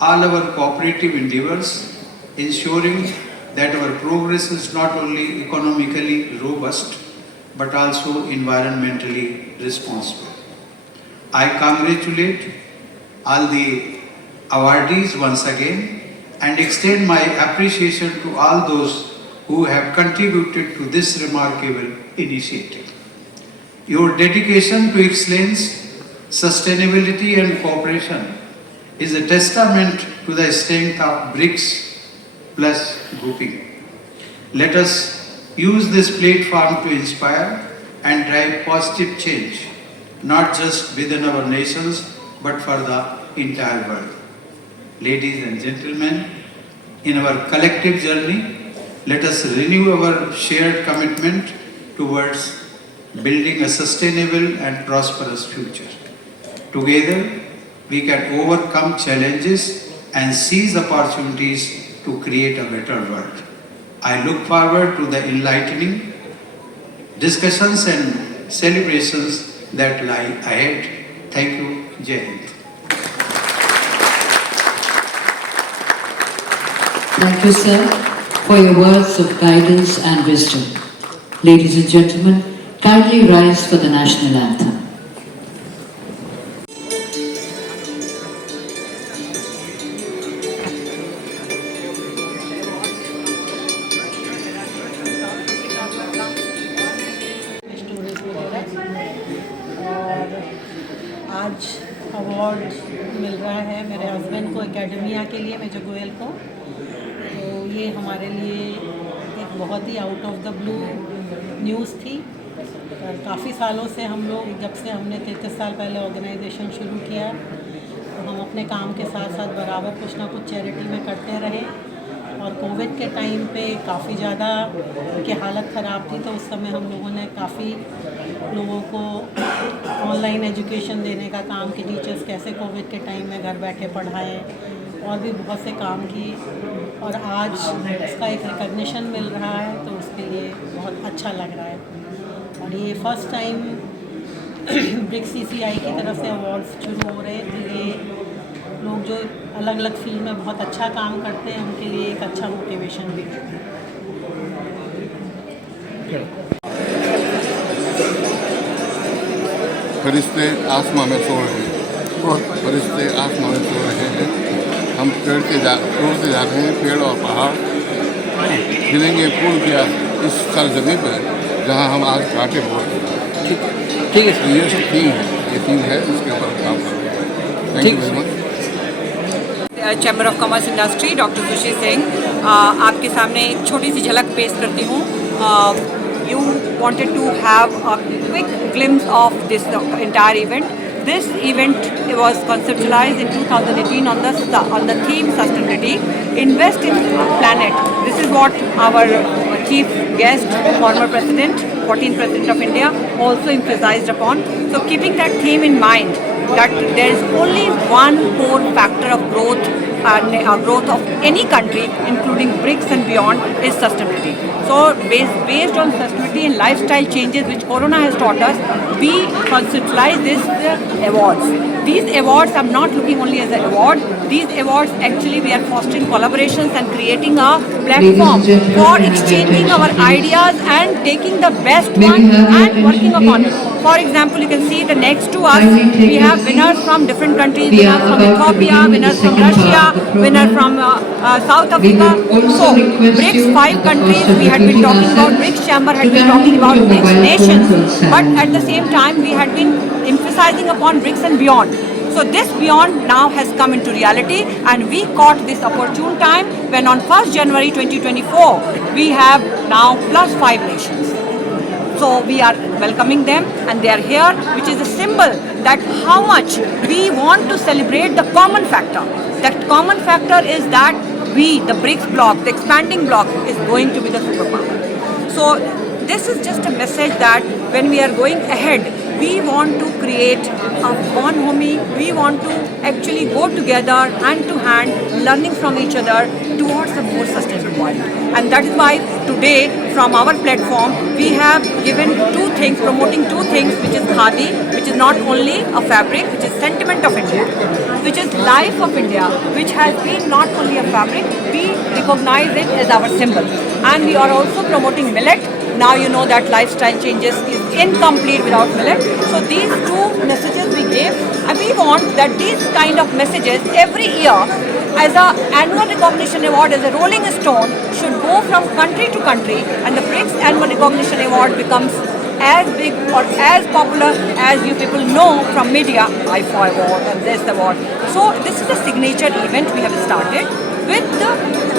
all our cooperative endeavors, ensuring that our progress is not only economically robust, but also environmentally responsible. I congratulate all the awardees once again and extend my appreciation to all those who have contributed to this remarkable initiative. Your dedication to excellence, sustainability and cooperation is a testament to the strength of BRICS plus grouping. Let us use this platform to inspire and drive positive change, not just within our nations, but for the entire world. Ladies and gentlemen, in our collective journey, let us renew our shared commitment towards building a sustainable and prosperous future. Together, we can overcome challenges and seize opportunities to create a better world. I look forward to the enlightening discussions and celebrations that lie ahead. Thank you. Jai Hind. Thank you, sir, for your words of guidance and wisdom. Ladies and gentlemen, kindly rise for the national anthem. आज award मिल रहा है मेरे husband को academia के लिए, major Goyal को। तो ये हमारे लिए एक बहुत ही out of the blue news थी। काफ़ी सालों से हम लोग, जब से हमने 33 साल पहले ऑर्गेनाइजेशन शुरू किया, तो हम अपने काम के साथ साथ बराबर कुछ ना कुछ चैरिटी में करते रहे। और कोविड के टाइम पे काफ़ी ज़्यादा उनकी हालत ख़राब थी, तो उस समय हम लोगों ने काफ़ी लोगों को ऑनलाइन एजुकेशन देने का काम कि टीचर्स कैसे कोविड के टाइम में घर बैठे पढ़ाएं, और भी बहुत से काम की। और आज उसका एक रिकग्निशन मिल रहा है, तो उसके लिए बहुत अच्छा लग रहा है। और ये फर्स्ट टाइम BRICS-CCI की तरफ से अवार्ड्स शुरू हो रहे हैं, तो ये लोग जो अलग अलग फील्ड में बहुत अच्छा काम करते हैं, उनके लिए एक अच्छा मोटिवेशन भी है। फरिश्ते आसमां में सो रहे हैं, फरिश्ते आसमां में सो रहे हैं। हम तोड़ते जा रहे हैं पेड़ और पहाड़, गिरेंगे फूल किया इस सरजमी पर जहाँ हम आज कांटे बोलते हैं। ठीक है, तो ये सब थीम है, ये थीम है, इसके ऊपर काम कर रहे हैं। Thank you very much. Chamber of commerce industry, doctor sushi Singh, आपके सामने एक छोटी सी झलक पेश करती हूँ। You wanted to have a quick glimpse of this entire event. This event was conceptualized in 2018 on the theme sustainability. Invest in planet. This is what our chief guest, former president, 14th president of India, also emphasized upon. So keeping that theme in mind, that there is only one core factor of growth and growth of any country, including BRICS and beyond, is sustainability. So based on sustainability and lifestyle changes which Corona has taught us, we conceptualize this awards. These awards, I'm not looking only as an award. These awards actually we are fostering collaborations and creating a platform for exchanging our ideas and taking the best one and working upon it. For example, you can see the next to us, we have winners from different countries, winners from Ethiopia, winners from Russia, winner from South Africa. So, BRICS 5 countries, we had been talking about, BRICS Chamber had been talking about BRICS nations, but at the same time, we had been emphasizing upon BRICS and beyond. So this beyond now has come into reality, and we caught this opportune time when on 1st January 2024, we have now +5 nations. So we are welcoming them, and they are here, which is a symbol that how much we want to celebrate the common factor. That common factor is that we, the BRICS bloc, the expanding bloc, is going to be the superpower. So this is just a message that when we are going ahead, we want to create a one homie. We want to actually go together hand to hand, learning from each other towards a more sustainable world. And that is why today from our platform we have given two things, promoting two things, which is khadi, which is not only a fabric, which is sentiment of India, which is life of India, which has been not only a fabric, we recognize it as our symbol. And we are also promoting millet. Now you know that lifestyle changes is incomplete without millet. So these two messages we gave, and we want that these kind of messages every year as a annual recognition award, as a rolling stone, should go from country to country, and the BRICS annual recognition award becomes as big or as popular as you people know from media, IFA award and this award. So this is a signature event we have started with the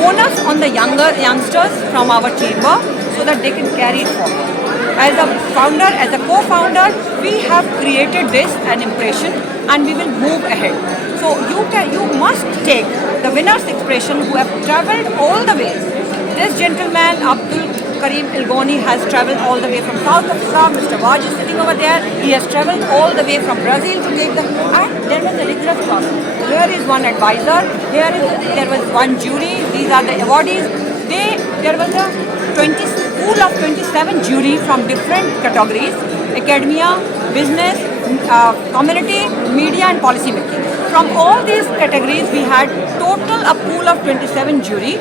onus on the youngsters from our chamber, so that they can carry it forward. as a founder, as a co-founder, we have created this an impression, and we will move ahead. So you must take the winner's expression who have travelled all the way. This gentleman, Abdul Karim Ilgoni, has travelled all the way from South Africa. Mr. Waj is sitting over there. He has travelled all the way from Brazil to take the, and there was a rigorous process. Here is one advisor. There was one jury. These are the awardees. There was a pool of 27 jury from different categories: academia, business, community, media, and policy making. From all these categories, we had total a pool of 27 jury.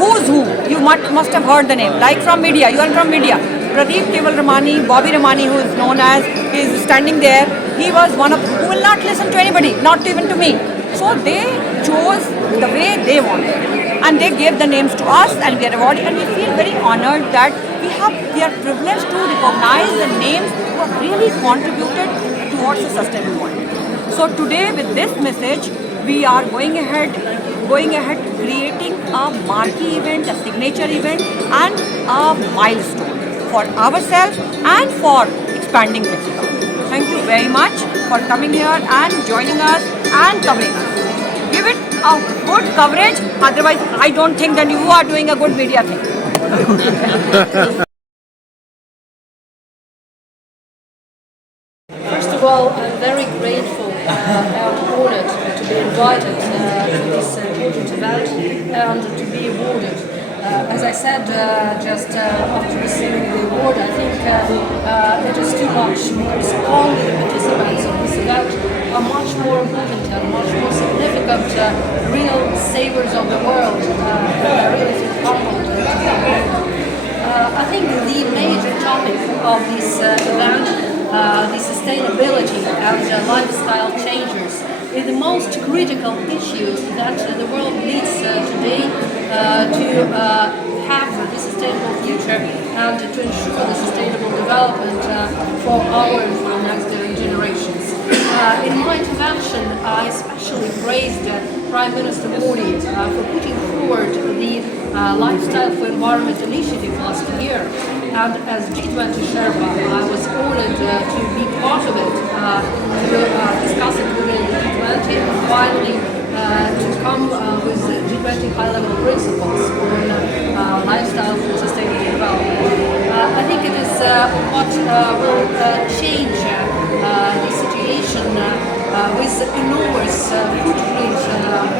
Who's who? You must have heard the name. Like from media, you are from media. Pradeep Keval Ramani, Bobby Ramani, who is known as, is standing there. He was one of who will not listen to anybody, not even to me. So they chose the way they wanted, and they gave the names to us, and we are awarded, and we feel very honored that we are privileged to recognize the names who have really contributed towards the sustainable world. So today, with this message, we are going ahead creating a marquee event, a signature event, and a milestone for ourselves and for expanding BRICS. Thank you very much for coming here and joining us and covering us. Give it a good coverage, otherwise I don't think that you are doing a good media thing. First of all, I'm very grateful and honored to be invited to this important event and to be awarded. As I said just after receiving the award, I think it is too much, because only the participants of this event are much more important and much more significant real savers of the world, and I really feel humbled to be awarded. I think the major topic of this event, the sustainability and lifestyle changes, is the most critical issue that the world needs today to have the sustainable future and to ensure the sustainable development for our and for next generations. In my intervention, I especially praised Prime Minister Modi for putting forward the Lifestyle for Environment initiative last year. And as G20 Sherpa, I was honored to be part of it, to discuss it within the G20, and finally to come with G20 high-level principles on lifestyle for sustainable development. I think it is what will change the situation with enormous footprint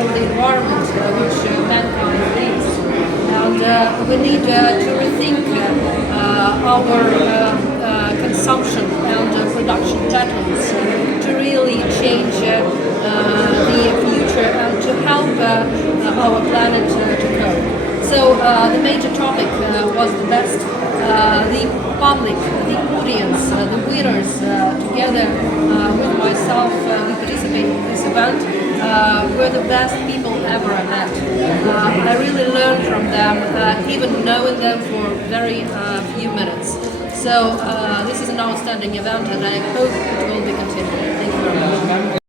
on the environment which mankind needs. And we need to rethink our consumption and production patterns to really change the future and to help our planet to cope. So the major topic was the best. The public, the audience, the winners, together with myself, we participated in this event, were the best people ever I met. I really learned from them, even knowing them for very few minutes. So this is an outstanding event, and I hope it will be continued. Thank you very much.